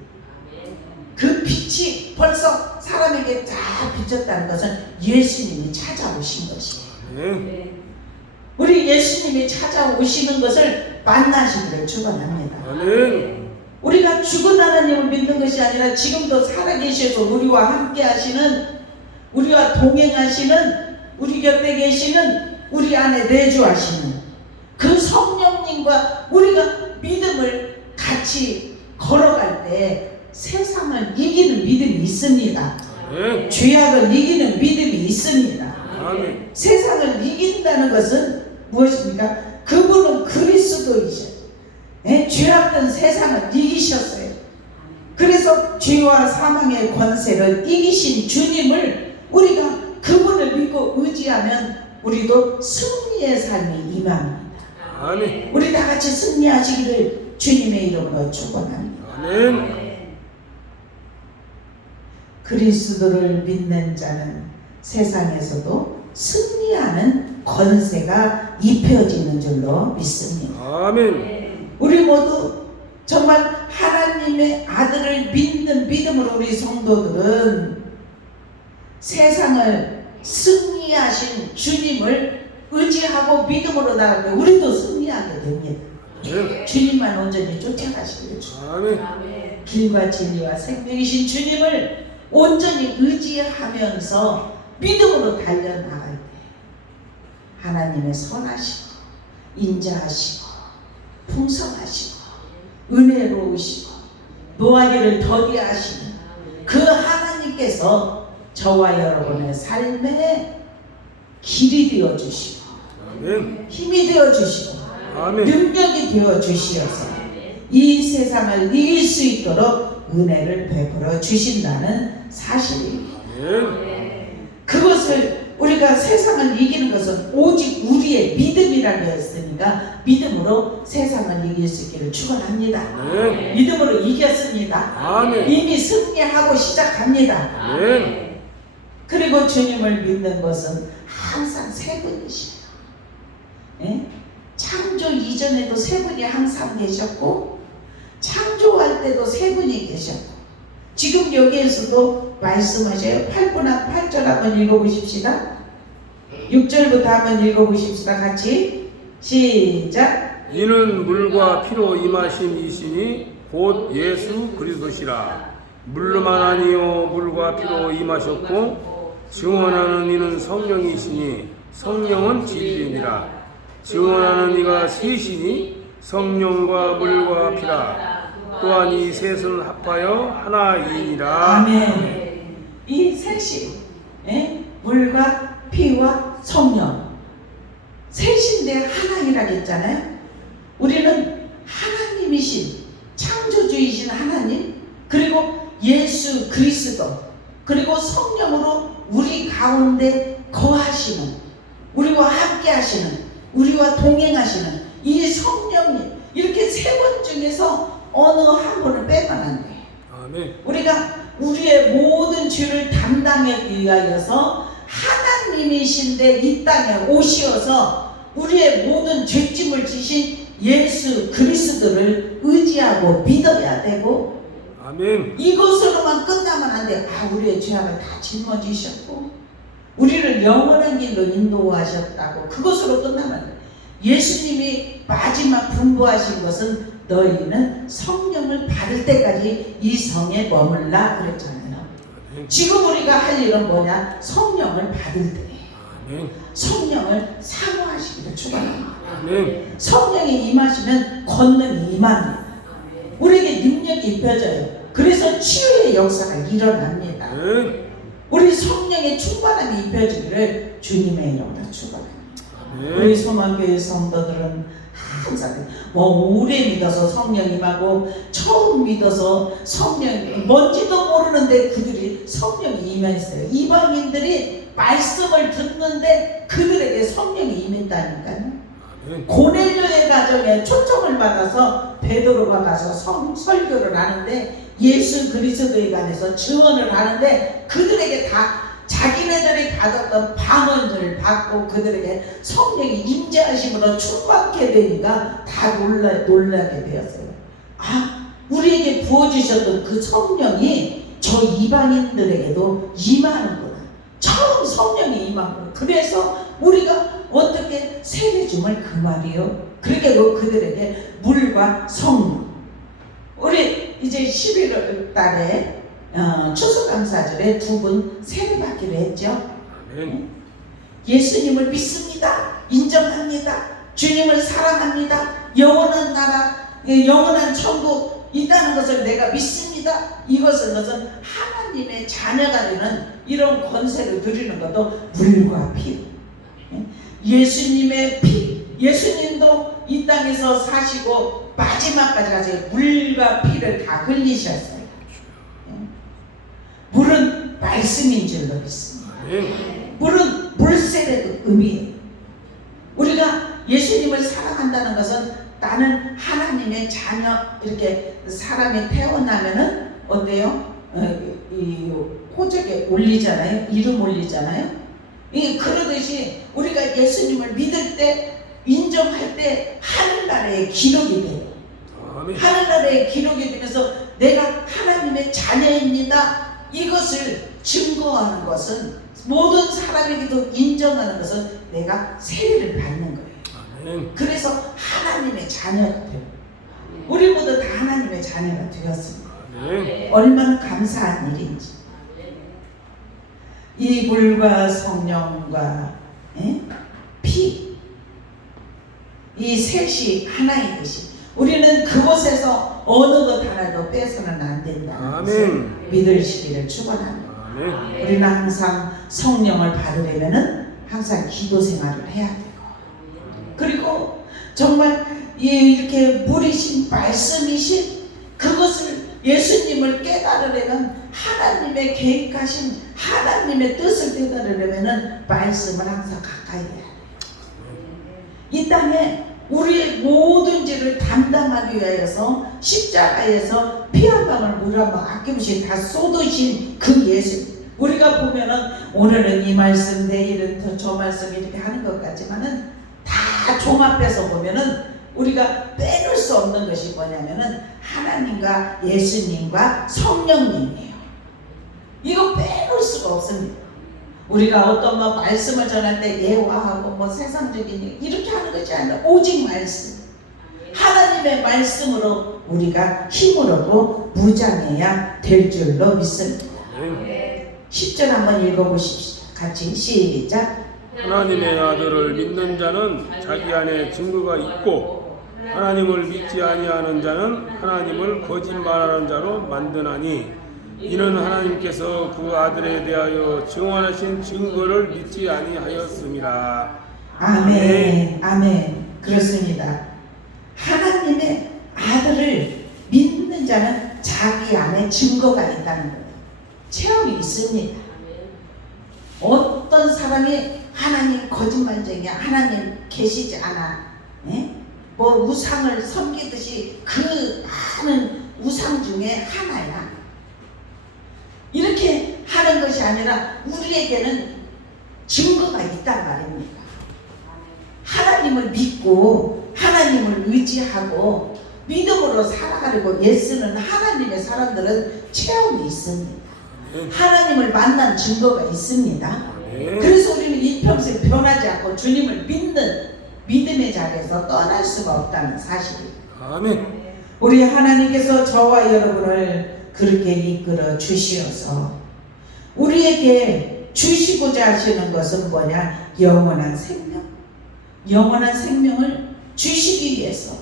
그 빛이 벌써 사람에게 다 비쳤다는 것은 예수님이 찾아오신 것이에요. 우리 예수님이 찾아오시는 것을 만나시기를 축원합니다. 아멘. 우리가 죽은 하나님을 믿는 것이 아니라 지금도 살아계셔서 우리와 함께 하시는, 우리와 동행하시는, 우리 곁에 계시는, 우리 안에 내주하시는 그 성령님과 우리가 믿음을 같이 걸어갈 때 세상을 이기는 믿음이 있습니다. 아멘. 죄악을 이기는 믿음이 있습니다. 아멘. 세상을 이긴다는 것은 무엇입니까? 그분은 그리스도이셔. 죄악된 세상을 이기셨어요. 그래서 죄와 사망의 권세를 이기신 주님을 우리가 그분을 믿고 의지하면 우리도 승리의 삶이 임합니다. 아멘. 우리 다 같이 승리하시기를 주님의 이름으로 축원합니다. 아멘. 그리스도를 믿는 자는 세상에서도 승리하는 권세가 입혀지는 줄로 믿습니다. 아멘. 우리 모두 정말 하나님의 아들을 믿는 믿음으로 우리 성도들은 세상을 승리하신 주님을 의지하고 믿음으로 나갈 때 우리도 승리하게 됩니다. 아멘. 주님만 온전히 쫓아가시기를 아멘. 길과 진리와 생명이신 주님을 온전히 의지하면서 믿음으로 달려나갈 때 하나님의 선하시고 인자하시고 풍성하시고 은혜로우시고 노하기를 더디하시는 그 하나님께서 저와 여러분의 삶의 길이 되어주시고 아멘. 힘이 되어 주시고 아멘. 능력이 되어 주시어서 이 세상을 이길 수 있도록 은혜를 베풀어 주신다는 사실입니다. 아멘. 그것을 우리가 세상을 이기는 것은 오직 우리의 믿음이라고 했으니까 믿음으로 세상을 이길 수 있기를 축원합니다. 아멘. 믿음으로 이겼습니다. 아멘. 이미 승리하고 시작합니다. 아멘. 그리고 주님을 믿는 것은 항상 세 분이시에요. 예? 창조 이전에도 세 분이 항상 계셨고 창조할 때도 세 분이 계셨고 지금 여기에서도 말씀하셔요. 8절 한번 읽어보십시다. 6절부터 한번 읽어보십시다. 같이 시작. 이는 물과 피로 임하신 이시니 곧 예수 그리스도시라. 물로만 아니요 물과 피로 임하셨고 증언하는 이는 성령이시니 성령은 진리니라. 증언하는 이가 셋이니 성령과 물과 피라. 또한 이 셋은 합하여 하나이니라. 아멘. 이 셋이 물과 피와 성령 셋인데 하나님이라고 했잖아요. 우리는 하나님이신 창조주이신 하나님 그리고 예수 그리스도 그리고 성령으로 우리 가운데 거하시는 우리와 함께 하시는 우리와 동행하시는 이 성령님 이렇게 세 번 중에서 어느 한 분을 빼면 안 돼요. 아멘. 우리가 우리의 모든 죄를 담당하기 위하여서 하나님이신데 이 땅에 오시어서 우리의 모든 죄짐을 지신 예수 그리스도를 의지하고 믿어야 되고 아멘. 이것으로만 끝나면 안 돼. 우리의 죄악을 다 짊어지셨고 우리를 영원한 길로 인도하셨다고 그것으로 끝나면 안 돼. 예수님이 마지막 분부하신 것은 너희는 성령을 받을 때까지 이 성에 머물라 그랬잖아요. 지금 우리가 할 일은 뭐냐? 성령을 받을 때 아멘. 성령을 사모하시기를 축원합니다. 아멘. 성령이 임하시면 권능이 임합니다. 우리에게 능력이 입혀져요. 그래서 치유의 역사가 일어납니다. 아멘. 우리 성령의 충만함이 입혀지기를 주님의 이름으로 축원합니다. 우리 소망교회 성도들은 항상 오래 믿어서 성령 임하고 처음 믿어서 성령 뭔지도 모르는데 그들이 성령이 임했어요. 이방인들이 말씀을 듣는데 그들에게 성령이 임했다니까요. 고넬료의 가정에 초청을 받아서 베드로가 가서 설교를 하는데 예수 그리스도에 관해서 증언을 하는데 그들에게 다 자기네들이 받았던 방언을 받고 그들에게 성령이 임재하심으로 충만케 되니까 다 놀라게 되었어요. 우리에게 부어주셨던 그 성령이 저 이방인들에게도 임하는구나. 처음 성령이 임하고 그래서 우리가 어떻게 세례줌을 그 말이요. 그렇게 그들에게 물과 성령. 우리 이제 11월 달에 추수감사절에 두 분 세례받기로 했죠. 예수님을 믿습니다. 인정합니다. 주님을 사랑합니다. 영원한 나라, 영원한 천국 있다는 것을 내가 믿습니다. 이것은 하나님의 자녀가 되는 이런 권세를 드리는 것도 물과 피. 예수님의 피. 예수님도 이 땅에서 사시고 마지막까지 가서 물과 피를 다 흘리셨어요. 물은 말씀인 줄로 믿습니다. 물은 물세례도 의미예요. 우리가 예수님을 사랑한다는 것은 나는 하나님의 자녀 이렇게 사람이 태어나면은 어때요? 이 호적에 올리잖아요. 이름 올리잖아요. 그러듯이 우리가 예수님을 믿을 때 인정할 때 하늘나라의 기록이 돼요. 하늘나라의 기록이 되면서 내가 하나님의 자녀입니다. 이것을 증거하는 것은 모든 사람에게도 인정하는 것은 내가 세례를 받는 거예요. 그래서 하나님의 자녀가 돼요. 우리 모두 다 하나님의 자녀가 되었습니다. 얼마나 감사한 일인지. 이 물과 성령과 피, 이 셋이 하나인 것이 우리는 그곳에서 어느 것 하나도 빼서는 안 된다는 것을 믿으시기를 축원합니다. 우리는 항상 성령을 받으려면은 항상 기도 생활을 해야 되고 그리고 정말 이렇게 물이신 말씀이신 그것을 예수님을 깨달으려면 하나님의 계획하신 하나님의 뜻을 깨달으려면 말씀을 항상 가까이 해야 돼요. 이 땅에 우리의 모든 죄를 담당하기 위하여서 십자가에서 피 한 방울 물 한 방울 아낌없이 다 쏟으신 그 예수. 우리가 보면은 오늘은 이 말씀 내일은 더 저 말씀 이렇게 하는 것 같지만은 다 종합해서 보면은 우리가 빼놓을 수 없는 것이 뭐냐면은 하나님과 예수님과 성령님이에요. 이거 빼놓을 수가 없습니다. 우리가 어떤 뭐 말씀을 전할 때 예화하고 뭐 세상적인 이렇게 하는 것이 아니라 오직 말씀, 하나님의 말씀으로 우리가 힘을 얻고 무장해야 될 줄로 믿습니다. 10절 한번 읽어보십시오. 같이 시작. 하나님의 아들을 믿는 자는 자기 안에 증거가 있고 하나님을 믿지 아니하는 자는 하나님을 거짓말하는 자로 만드나니 이는 하나님께서 그 아들에 대하여 증언하신 증거를 믿지 아니하였습니다. 아멘. 아멘. 그렇습니다. 하나님의 아들을 믿는 자는 자기 안에 증거가 있다는 거예요. 체험이 있습니다. 어떤 사람이 하나님 거짓말쟁이야, 하나님 계시지 않아, 뭐 우상을 섬기듯이 그 많은 우상 중에 하나야. 이렇게 하는 것이 아니라 우리에게는 증거가 있단 말입니다. 하나님을 믿고 하나님을 의지하고 믿음으로 살아가려고 애쓰는 하나님의 사람들은 체험이 있습니다. 하나님을 만난 증거가 있습니다. 그래서 우리는 이평생 변하지 않고 주님을 믿는 믿음의 자리에서 떠날 수가 없다는 사실이에요. 아멘. 우리 하나님께서 저와 여러분을 그렇게 이끌어 주시어서 우리에게 주시고자 하시는 것은 뭐냐? 영원한 생명. 영원한 생명을 주시기 위해서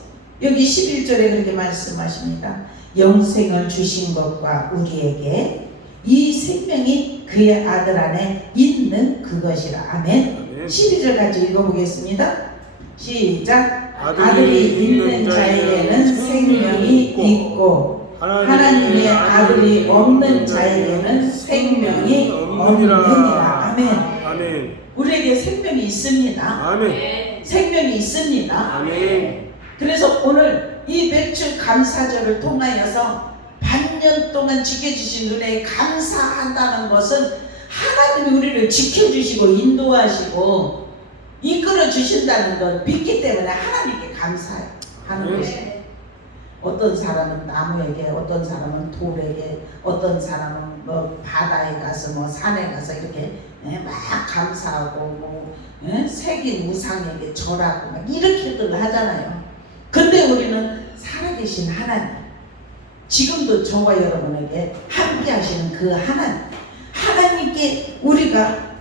여기 11절에 그렇게 말씀하십니다. 영생을 주신 것과 우리에게 이 생명이 그의 아들 안에 있는 그것이라. 아멘. 12절 같이 읽어보겠습니다. 시작. 아들이 있는 자에게는 생명이 있고 하나님의 아들이 없는 자에게는 생명이 없느니라. 아멘. 아멘. 우리에게 생명이 있습니다. 아멘. 생명이 있습니다. 아멘. 그래서 오늘 이 매출 감사절을 통하여서 반년 동안 지켜주신 은혜에 감사한다는 것은 하나님이 우리를 지켜주시고 인도하시고 이끌어 주신다는 걸 믿기 때문에 하나님께 감사하는 것이에요. 어떤 사람은 나무에게, 어떤 사람은 돌에게, 어떤 사람은 뭐 바다에 가서 뭐 산에 가서 이렇게 막 감사하고 뭐 새긴 우상에게 절하고 막 이렇게들 하잖아요. 근데 우리는 살아계신 하나님, 지금도 저와 여러분에게 함께 하시는 그 하나님께 우리가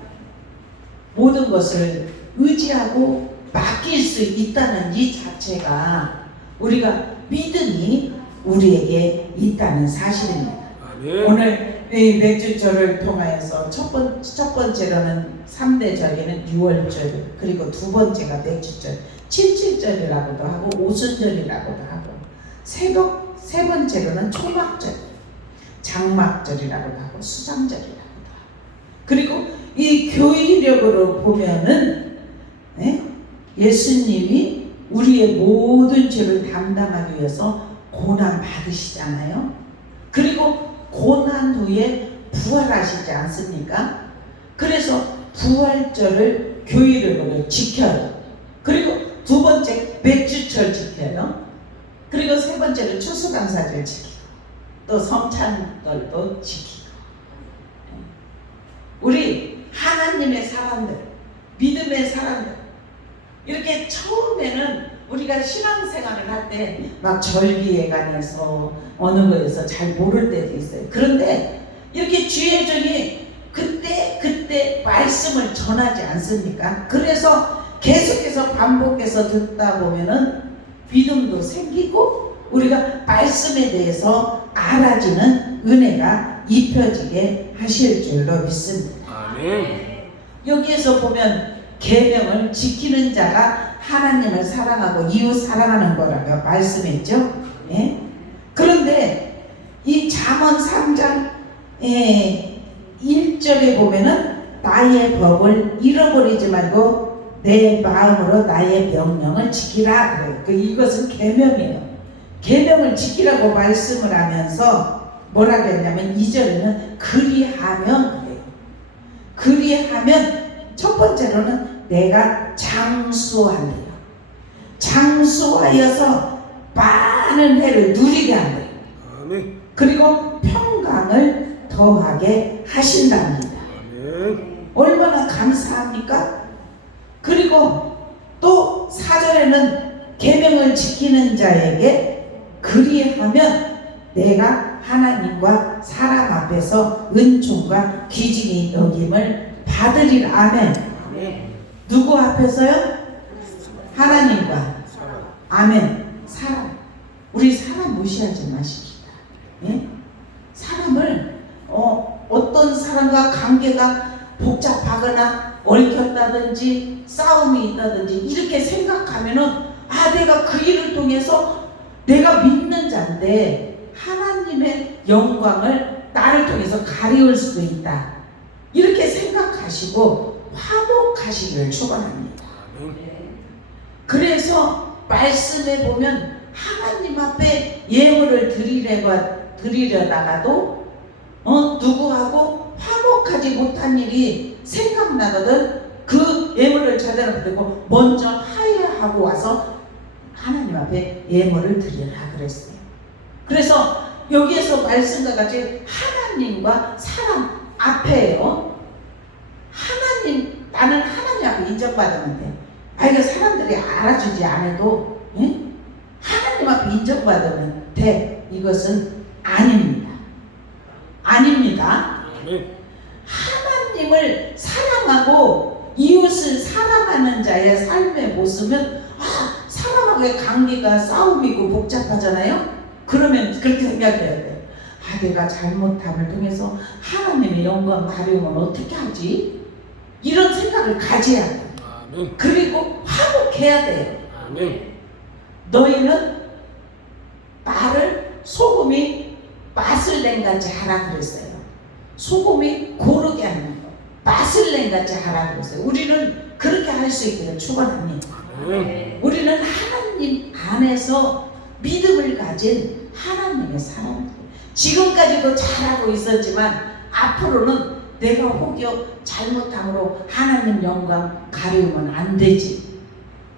모든 것을 의지하고 맡길 수 있다는 이 자체가 우리가 믿음이 우리에게 있다는 사실입니다. 아멘. 오늘 이 맥주절을 통하여서 첫 번째로는 3대 절기는 6월절, 그리고 두 번째가 맥주절, 칠칠절이라고도 하고 오순절이라고도 하고 세 번째로는 초막절, 장막절이라고도 하고 수장절이라고도 하고, 그리고 이 교회력으로 보면은 예수님이 우리의 모든 죄를 담당하기 위해서 고난 받으시잖아요. 그리고 고난 후에 부활하시지 않습니까? 그래서 부활절을 교회력으로 지켜요. 그리고 두 번째 맥주절 지켜요. 그리고 세 번째는 추수감사절 지키고 또 성찬절도 지키고. 우리 하나님의 사람들, 믿음의 사람들, 이렇게 처음에는 우리가 신앙생활을 할 때 막 절기에 관해서 어느 거에서 잘 모를 때도 있어요. 그런데 이렇게 주의종이 그때 말씀을 전하지 않습니까? 그래서 계속해서 반복해서 듣다 보면은 믿음도 생기고 우리가 말씀에 대해서 알아지는 은혜가 입혀지게 하실 줄로 믿습니다. 아멘. 여기에서 보면 계명을 지키는 자가 하나님을 사랑하고 이웃 사랑하는 거라고 말씀했죠. 예? 그런데 이 잠언 3장 1절에 보면은 나의 법을 잃어버리지 말고 내 마음으로 나의 명령을 지키라 그래요. 이것은 계명이에요. 계명을 지키라고 말씀을 하면서 뭐라고 했냐면 2절에는 그리하면 그래요. 그리하면 첫 번째로는 내가 장수한대요. 장수하여서 많은 해를 누리게 한대요. 아멘. 그리고 평강을 더하게 하신답니다. 아멘. 얼마나 감사합니까? 그리고 또 4절에는 계명을 지키는 자에게 그리하면 내가 하나님과 사람 앞에서 은총과 귀중히 여김을 받으리라. 아멘. 아멘. 누구 앞에서요? 하나님과. 아멘. 사람. 우리 사람 무시하지 마십시다. 예? 사람을 어떤 사람과 관계가 복잡하거나 얽혔다든지 싸움이 있다든지 이렇게 생각하면은 내가 그 일을 통해서 내가 믿는 자인데 하나님의 영광을 나를 통해서 가리울 수도 있다. 이렇게 생각하시고 화목하시기를 축원합니다. 그래서 말씀에 보면 하나님 앞에 예물을 드리려다가도 누구하고 화목하지 못한 일이 생각나거든. 그 예물을 제대로 드리고 먼저 하야하고 와서 하나님 앞에 예물을 드리라 그랬어요. 그래서 여기에서 말씀과 같이 하나님과 사람 앞에요. 하나님, 나는 하나님 앞에 인정받았는데 이거 사람들이 알아주지 않아도 하나님 앞에 인정받으면 돼. 이것은 아닙니다. 아닙니다. 하나님을 사랑하고 이웃을 사랑하는 자의 삶의 모습은 사람하고의 관계가 싸움이고 복잡하잖아요. 그러면 그렇게 생각해야 돼요. 내가 잘못함을 통해서 하나님의 영광 가려면 어떻게 하지? 이런 생각을 가져야 돼요. 그리고 화목해야 돼요. 너희는 나를 소금이 맛을 낸같이 하라 그랬어요. 소금이 고르게 하는 거, 맛을 낸같이 하라 그랬어요. 우리는 그렇게 할 수 있기를 축원합니다. 우리는 하나님 안에서 믿음을 가진 하나님의 사람들. 지금까지도 잘하고 있었지만 앞으로는 내가 혹여 잘못함으로 하나님 영광 가리우면 안 되지.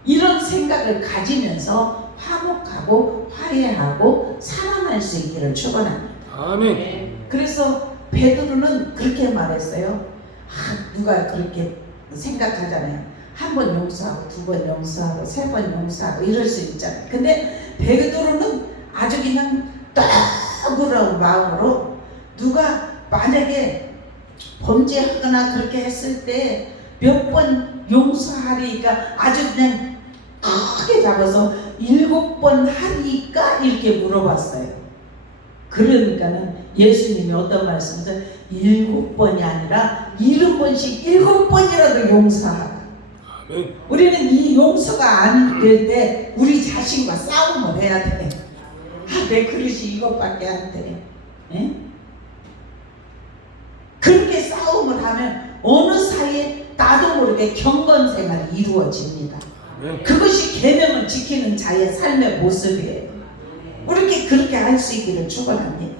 이런 생각을 가지면서 화목하고 화해하고 사랑할 수 있기를 축원합니다. 아멘. 그래서 베드로는 그렇게 말했어요. 누가 그렇게 생각하잖아요. 한 번 용서하고 두 번 용서하고 세 번 용서하고 이럴 수 있잖아요. 근데 베드로는 아주 그냥 떠그러운 마음으로 누가 만약에 범죄하거나 그렇게 했을 때 몇 번 용서하리까 아주 그냥 크게 잡아서 7번 하리까 이렇게 물어봤어요. 그러니까는 예수님이 어떤 말씀을 7번이 아니라 70번씩 7번이라도 용서하라. 우리는 이 용서가 안 될 때 우리 자신과 싸움을 해야 돼. 내 그릇이 이것밖에 안 돼. 예? 그렇게 싸움을 하면 어느 사이에 나도 모르게 경건 생활이 이루어집니다. 그것이 계명을 지키는 자의 삶의 모습이에요. 우리 그렇게 할 수 있기를 축원합니다.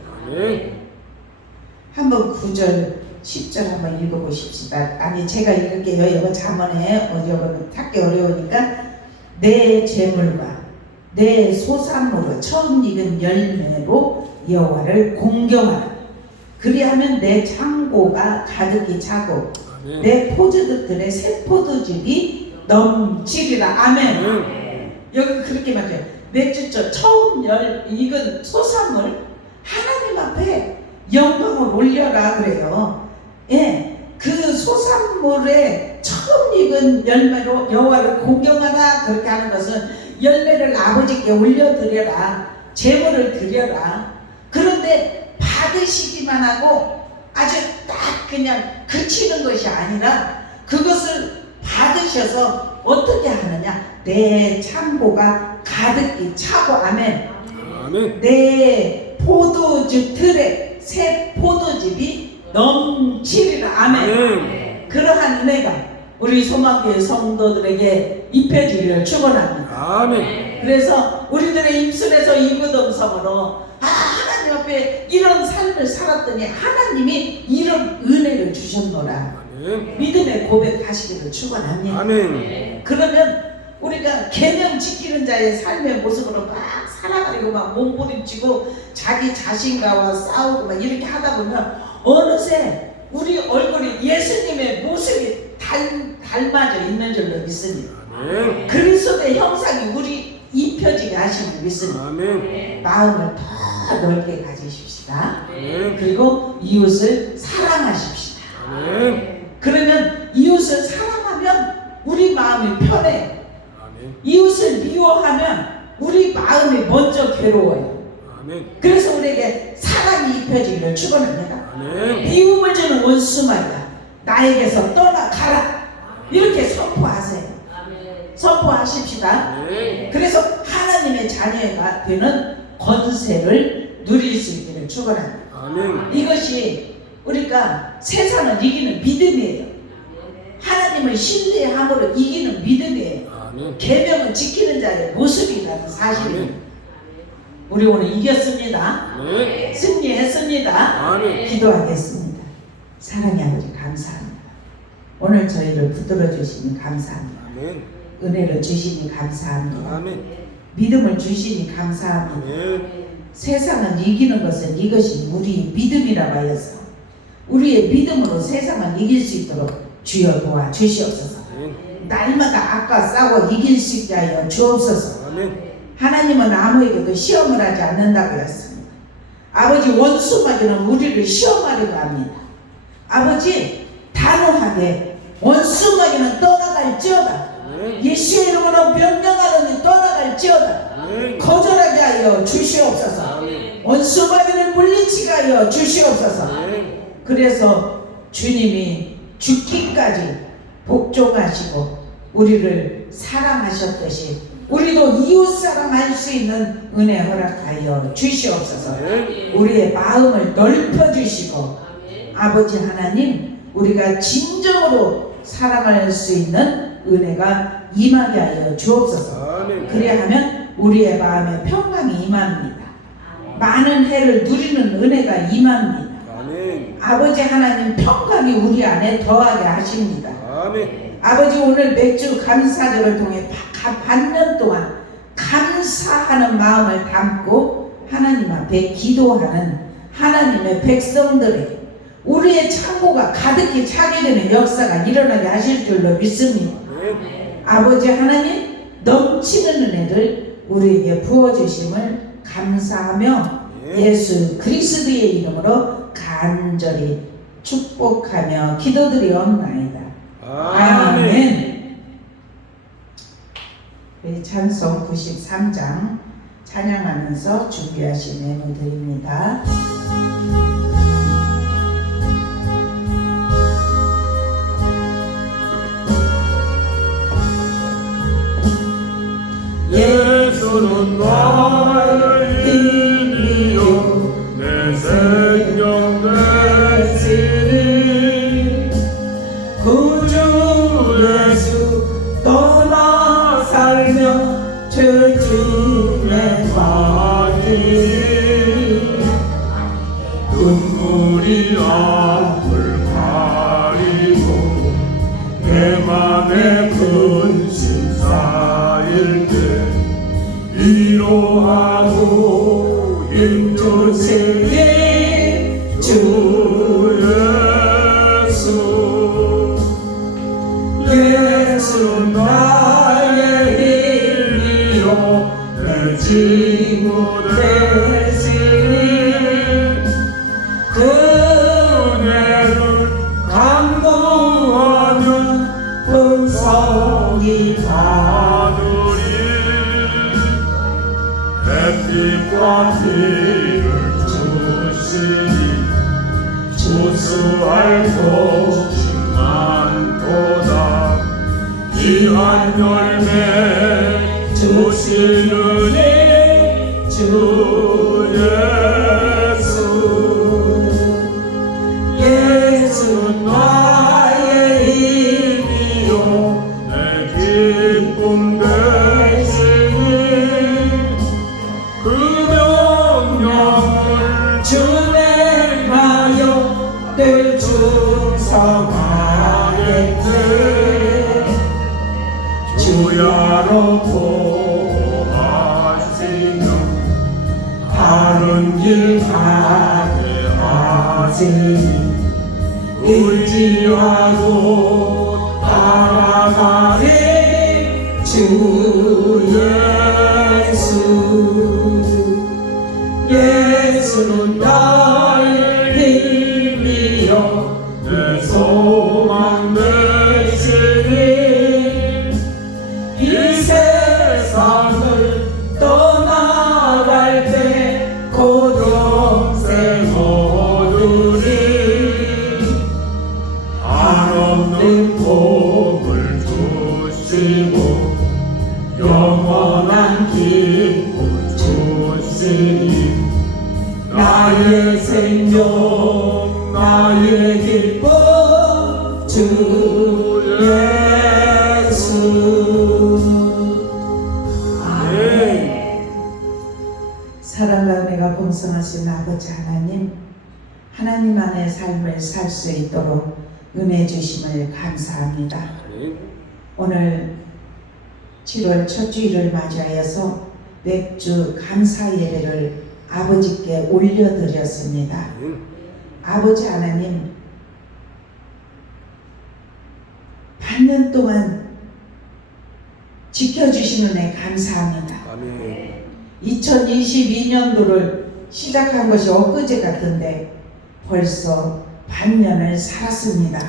한번 9절 10절 한번 읽어보십시다. 아니 제가 읽을게요. 이거 잠언에 이거는 찾기 어려우니까 내 재물과 내 소산물로 처음 익은 열매로 여호와를 공경하라. 그리하면 내 창고가 가득히 차고 내 포도들의 새 포도즙이 넘치리라. 아멘. 여기 그렇게 맞아요. 내 주처 처음 익은 소산물 하나님 앞에 영광을 올려라 그래요. 예, 그 소산물의 처음 익은 열매로 여호와를 공경하라. 그렇게 하는 것은 열매를 아버지께 올려드려라. 제물을 드려라. 그런데 받으시기만 하고 아주 딱 그냥 그치는 것이 아니라 그것을 받으셔서 어떻게 하느냐? 내 창고가 가득히 차고, 아멘. 아멘. 내 포도주 틀에 새 포도즙이 넘치리라, 아멘. 아멘. 그러한 은혜가 우리 소망교회 성도들에게 입혀주기를 축원합니다. 아멘. 그래서 우리들의 입술에서 이구동성으로 하나님 앞에 이런 삶을 살았더니 하나님이 이런 은혜를 주셨노라. 아멘. 믿음의 고백하시기를 축원합니다. 아멘. 그러면 우리가 계명 지키는 자의 삶의 모습으로 막 살아가려고 막 몸부림치고 자기 자신과와 싸우고 막 이렇게 하다 보면 어느새 우리 얼굴이 예수님의 모습이 닮아져 있는 줄로 믿습니다. 아멘. 그리스도의 형상이 우리 입혀지게 하심을 믿습니다. 아멘. 마음을 더 넓게 가지십시다. 아멘. 그리고 이웃을 사랑하십시다. 아멘. 그러면 이웃을 사랑하면 우리 마음이 편해. 아멘. 이웃을 미워하면 우리 마음이 먼저 괴로워요. 아멘. 그래서 우리에게 사랑이 입혀지기를 축원합니다. 아멘. 미움을 주는 원수마다 나에게서 떠나가라. 이렇게 선포하세요. 선포하십시다. 아멘. 그래서 하나님의 자녀가 되는 권세를 누릴 수 있기를 축원합니다. 아멘. 이것이 우리가 세상을 이기는 믿음이에요. 하나님을 신뢰함으로 이기는 믿음이에요. 아멘. 계명을 지키는 자의 모습이라는 사실입니다. 아멘. 우리 오늘 이겼습니다. 아멘. 승리했습니다. 아멘. 기도하겠습니다. 사랑의 아버지 감사합니다. 오늘 저희를 붙들어 주시니 감사합니다. 아멘. 은혜를 주시니 감사합니다. 아멘. 믿음을 주시니 감사합니다. 아멘. 세상을 이기는 것은 이것이 우리의 믿음이라고 하여서 우리의 믿음으로 세상을 이길 수 있도록 주여 도와주시옵소서. 아멘. 날마다 악과 싸워 이길 수 있게 하여 주옵소서. 아멘. 하나님은 아무에게도 시험을 하지 않는다고 했습니다. 아버지, 원수마귀는 우리를 시험하려고 합니다. 아버지, 단호하게 원수마귀는 떠나갈지어다. 예수의 이름으로 명령하노니 떠나갈지어다. 아멘. 거절하게 하여 주시옵소서. 아멘. 원수마귀를 물리치게 하여 주시옵소서. 아멘. 그래서 주님이 죽기까지 복종하시고 우리를 사랑하셨듯이 우리도 이웃 사랑할 수 있는 은혜 허락하여 주시옵소서. 아멘. 우리의 마음을 넓혀 주시고 아버지 하나님, 우리가 진정으로 사랑할 수 있는 은혜가 임하게 하여 주옵소서. 아멘. 그래야 하면 우리의 마음에 평강이 임합니다. 많은 해를 누리는 은혜가 임합니다. 아멘. 아버지 하나님, 평강이 우리 안에 더하게 하십니다. 아멘. 아버지, 오늘 맥주 감사절을 통해 반년 동안 감사하는 마음을 담고 하나님 앞에 기도하는 하나님의 백성들에게 우리의 창고가 가득히 차게 되는 역사가 일어나게 하실 줄로 믿습니다. 아멘. 아버지 하나님, 넘치는 은혜를 우리에게 부어주심을 감사하며 예수 그리스도의 이름으로 간절히 축복하며 기도드리옵나이다. 아멘. 우리 찬송 93장 찬양하면서 준비하신 예물 드립니다. 예수는 나의 힘이요 내 생명 되시니 구주 예수 떠나 살며 죄중에 빠지니 눈물이 앞을 가리고 내 맘에 근심 쌓일 때 위로하고 힘주시니 주 예수. 예수 나의 힘이요 내 친구 되시니 그 은혜를 간구하면 풍성히 받으리. 햇빛과 비를 주시니 조수할 곳이 많도다. 이 귀한 열매 주시는 주 예수 예수 나의 힘이요 내 기쁨 되시니 그 명령을 준행하여 늘 충성하겠네 주야로 보호하시며 바른 길 가게 하시니 의지하고 따라가리 주 예수 예수는 나의 힘이요 내 소망 되시니 이 세상을 떠나갈 때 곧 영생 얻으리 한없는 복을 주시고 영원한 기쁨 주시니 나의 생명 나의 기쁨 주 예수 네. 사랑과 은혜가 풍성하신 아버지 하나님, 하나님 안의 삶을 살 수 있도록 은혜 주심을 감사합니다. 오늘 7월 첫 주일을 맞이하여서 맥주 감사 예배를 아버지께 올려드렸습니다. 아버지 하나님, 반년 동안 지켜주신 은혜 감사합니다. 아멘. 2022년도를 시작한 것이 엊그제 같은데 벌써 반년을 살았습니다.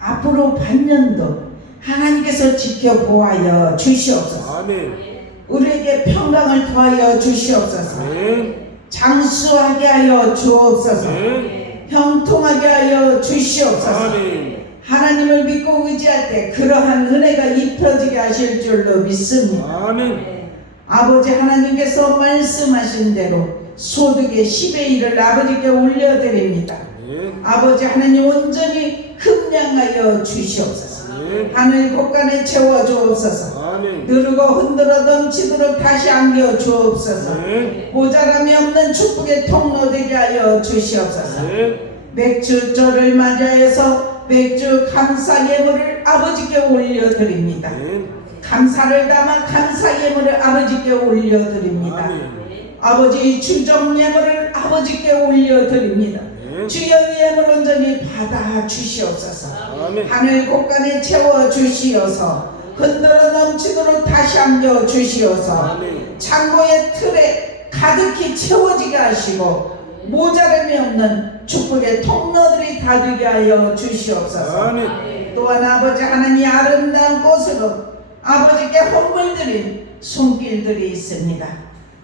앞으로 반년도 하나님께서 지켜보아여 주시옵소서. 아멘. 우리에게 평강을 더하여 주시옵소서. 아멘. 장수하게 하여 주옵소서. 아멘. 형통하게 하여 주시옵소서. 아멘. 하나님을 믿고 의지할 때 그러한 은혜가 입혀지게 하실 줄로 믿습니다. 아멘. 아버지 하나님께서 말씀하신 대로 소득의 10의 1을 아버지께 올려드립니다. 아멘. 아버지 하나님 온전히 흠량하여 주시옵소서. 아멘. 하늘 곳간에 채워 주옵소서. 아멘. 누르고 흔들어 넘치도록 다시 안겨 주옵소서. 아멘. 모자람이 없는 축복의 통로 되게 하여 주시옵소서. 아멘. 맥주절을 맞이하여서 맥주 감사 예물을 아버지께 올려드립니다. 아멘. 감사를 담아 감사 예물을 아버지께 올려드립니다. 아멘. 아버지 주정 예물을 아버지께 올려드립니다. 아멘. 주여 예물 온전히 받아 주시옵소서. 아멘. 하늘 곳간에 채워 주시어서 흔들어 넘치도록 다시 안겨 주시어서 아멘. 창고의 틀에 가득히 채워지게 하시고 모자람이 없는 축복의 통로들이 다 되게 하여 주시옵소서. 아멘. 또한 아버지 하나님 아름다운 곳으로 아버지께 헌물드린 손길들이 있습니다.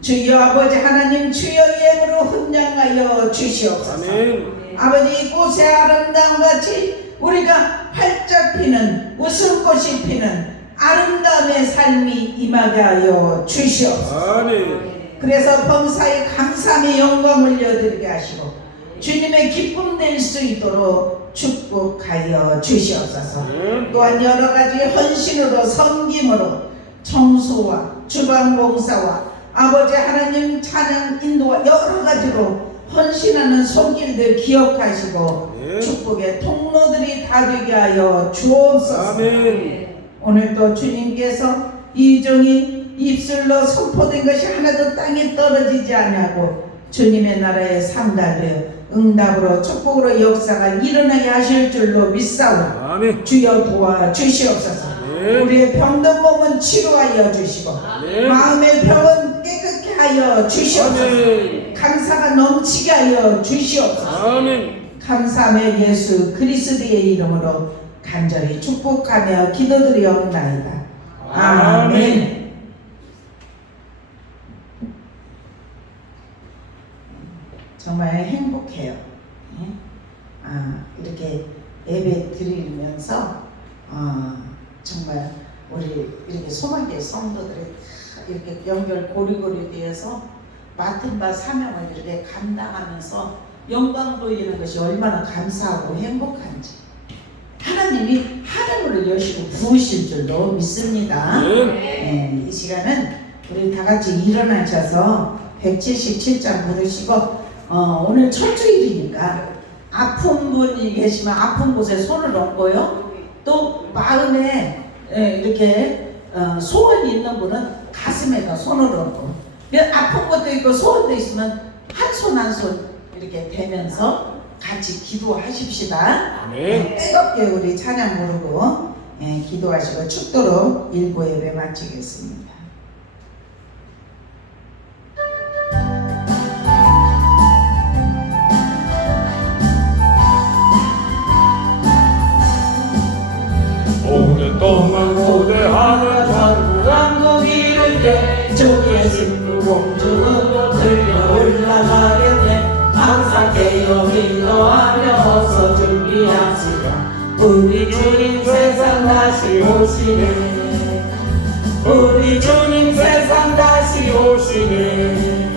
주여 아버지 하나님 주여 예물로 흠량하여 주시옵소서. 아멘. 아버지 이곳의 아름다움 같이 우리가 활짝 피는 웃음꽃이 피는 아름다움의 삶이 임하게 하여 주시옵소서. 아멘. 그래서 범사에 감사함의 영광 올려드리게 하시고 주님의 기쁨 될 수 있도록 축복하여 주시옵소서. 또한 여러 가지 헌신으로 섬김으로 청소와 주방 봉사와 아버지 하나님 찬양 인도와 여러 가지로 헌신하는 손길들 기억하시고 축복의 통로들이 다 되게 하여 주옵소서. 아멘. 오늘도 주님께서 이종이 입술로 선포된 것이 하나도 땅에 떨어지지 않냐고 주님의 나라에 상달되어 응답으로 축복으로 역사가 일어나게 하실 줄로 믿사오니 아멘. 주여 도와 주시옵소서. 아멘. 우리의 병든 몸은 치료하여 주시고 아멘. 마음의 병은 깨끗게 하여 주시옵소서. 아멘. 감사가 넘치게 하여 주시옵소서. 아멘. 감사하며 예수 그리스도의 이름으로 간절히 축복하며 기도드리옵나이다. 아멘. 정말 행복해요. 이렇게 예배 드리면서 정말 우리 이렇게 소망계 성도들이 이렇게 연결 고리고리 되어서 맡은 바 사명을 이렇게 감당하면서 영광 돌리는 것이 얼마나 감사하고 행복한지 하나님이 하늘문을 여시고 부으실 줄로 믿습니다. 이 시간은 우리 다 같이 일어나셔서 177장 부르시고 오늘 철주일이니까 아픈 분이 계시면 아픈 곳에 손을 얹고요. 또 마음에 이렇게 소원이 있는 분은 가슴에다 손을 얹고 아픈 것도 있고 소원도 있으면 한 손 한 손 이렇게 대면서 같이 기도하십시다. 아멘. 뜨겁게 우리 찬양 부르고 기도하시고 축도로 일부 예배 마치겠습니다. 오랫동안 고대하는 왕국 이룰 때 주의 신부 공중으로 들려 올라가겠네. 항상 깨어 기도하며 어서 준비하시라. 우리 주님 세상 다시 오시네. 우리 주님 세상 다시 오시네.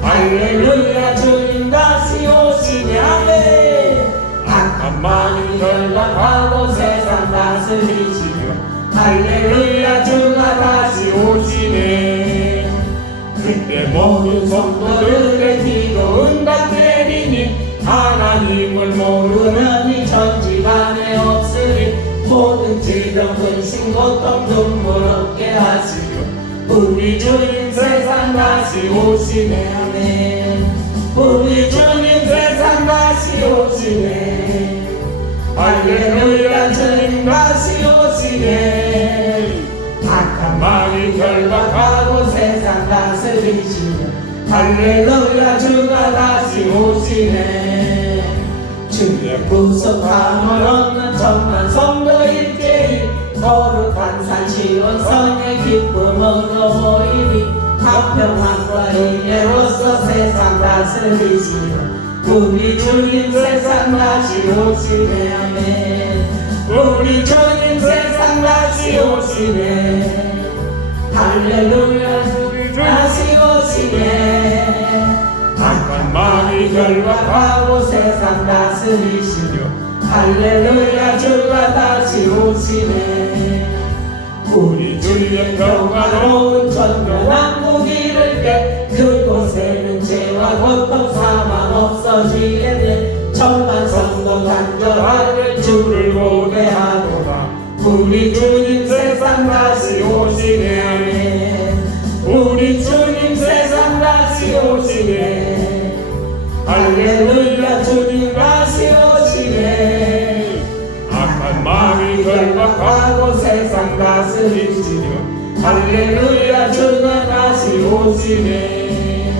할렐루야 주님 다시 오시네. 아멘. 악한 마귀 결박하고 세상 다스리시며 할렐루야 주가 다시 오시네. 그때 모든 성도들의 기도 응답 되리니 하나님을 모르는 이 천지간에 없으리. 모든 질병 근심 고통 눈물 없게 하시려 우리 주님 세상 다시 오시네. 아멘. 우리 주님 세상 다시 오시네. 할렐루야 주님 다시 오시네. 악한 마귀 결박하고 세상 다스리시며 할렐루야 주가 다시 오시네. 주의 구속함을 얻는 천만 성도일 때에 거룩한 산 시온 성의 기쁨으로 모이리. 화평함과 인애로서 세상 다스리시며 우리 주님 세상 다시 오시네. 아멘. 우리 주님 세상 다시 오시네. 할렐루야 주님 다시 오시네. 악한 마귀 결박하고 세상 다스리시며 할렐루야 주가 다시 오시네. 우리 주의 평화로운 천년왕국 이룰 때 그곳에는 죄와 고통 사망 없어지겠네. 천만 성도 간절하게 주를 고대하노라. 우리 주님 세상 다시 오시네. 아멘. 우리 주님 세상 다시 오시네. 할렐루야 주님 다시 오시네. 악한 마귀 결박하고 세상 다스리시며 할렐루야 주가 다시 오시네.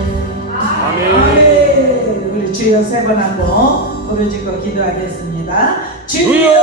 아멘. 우리 주여 세 번 하고 부르짖고 기도하겠습니다. 주여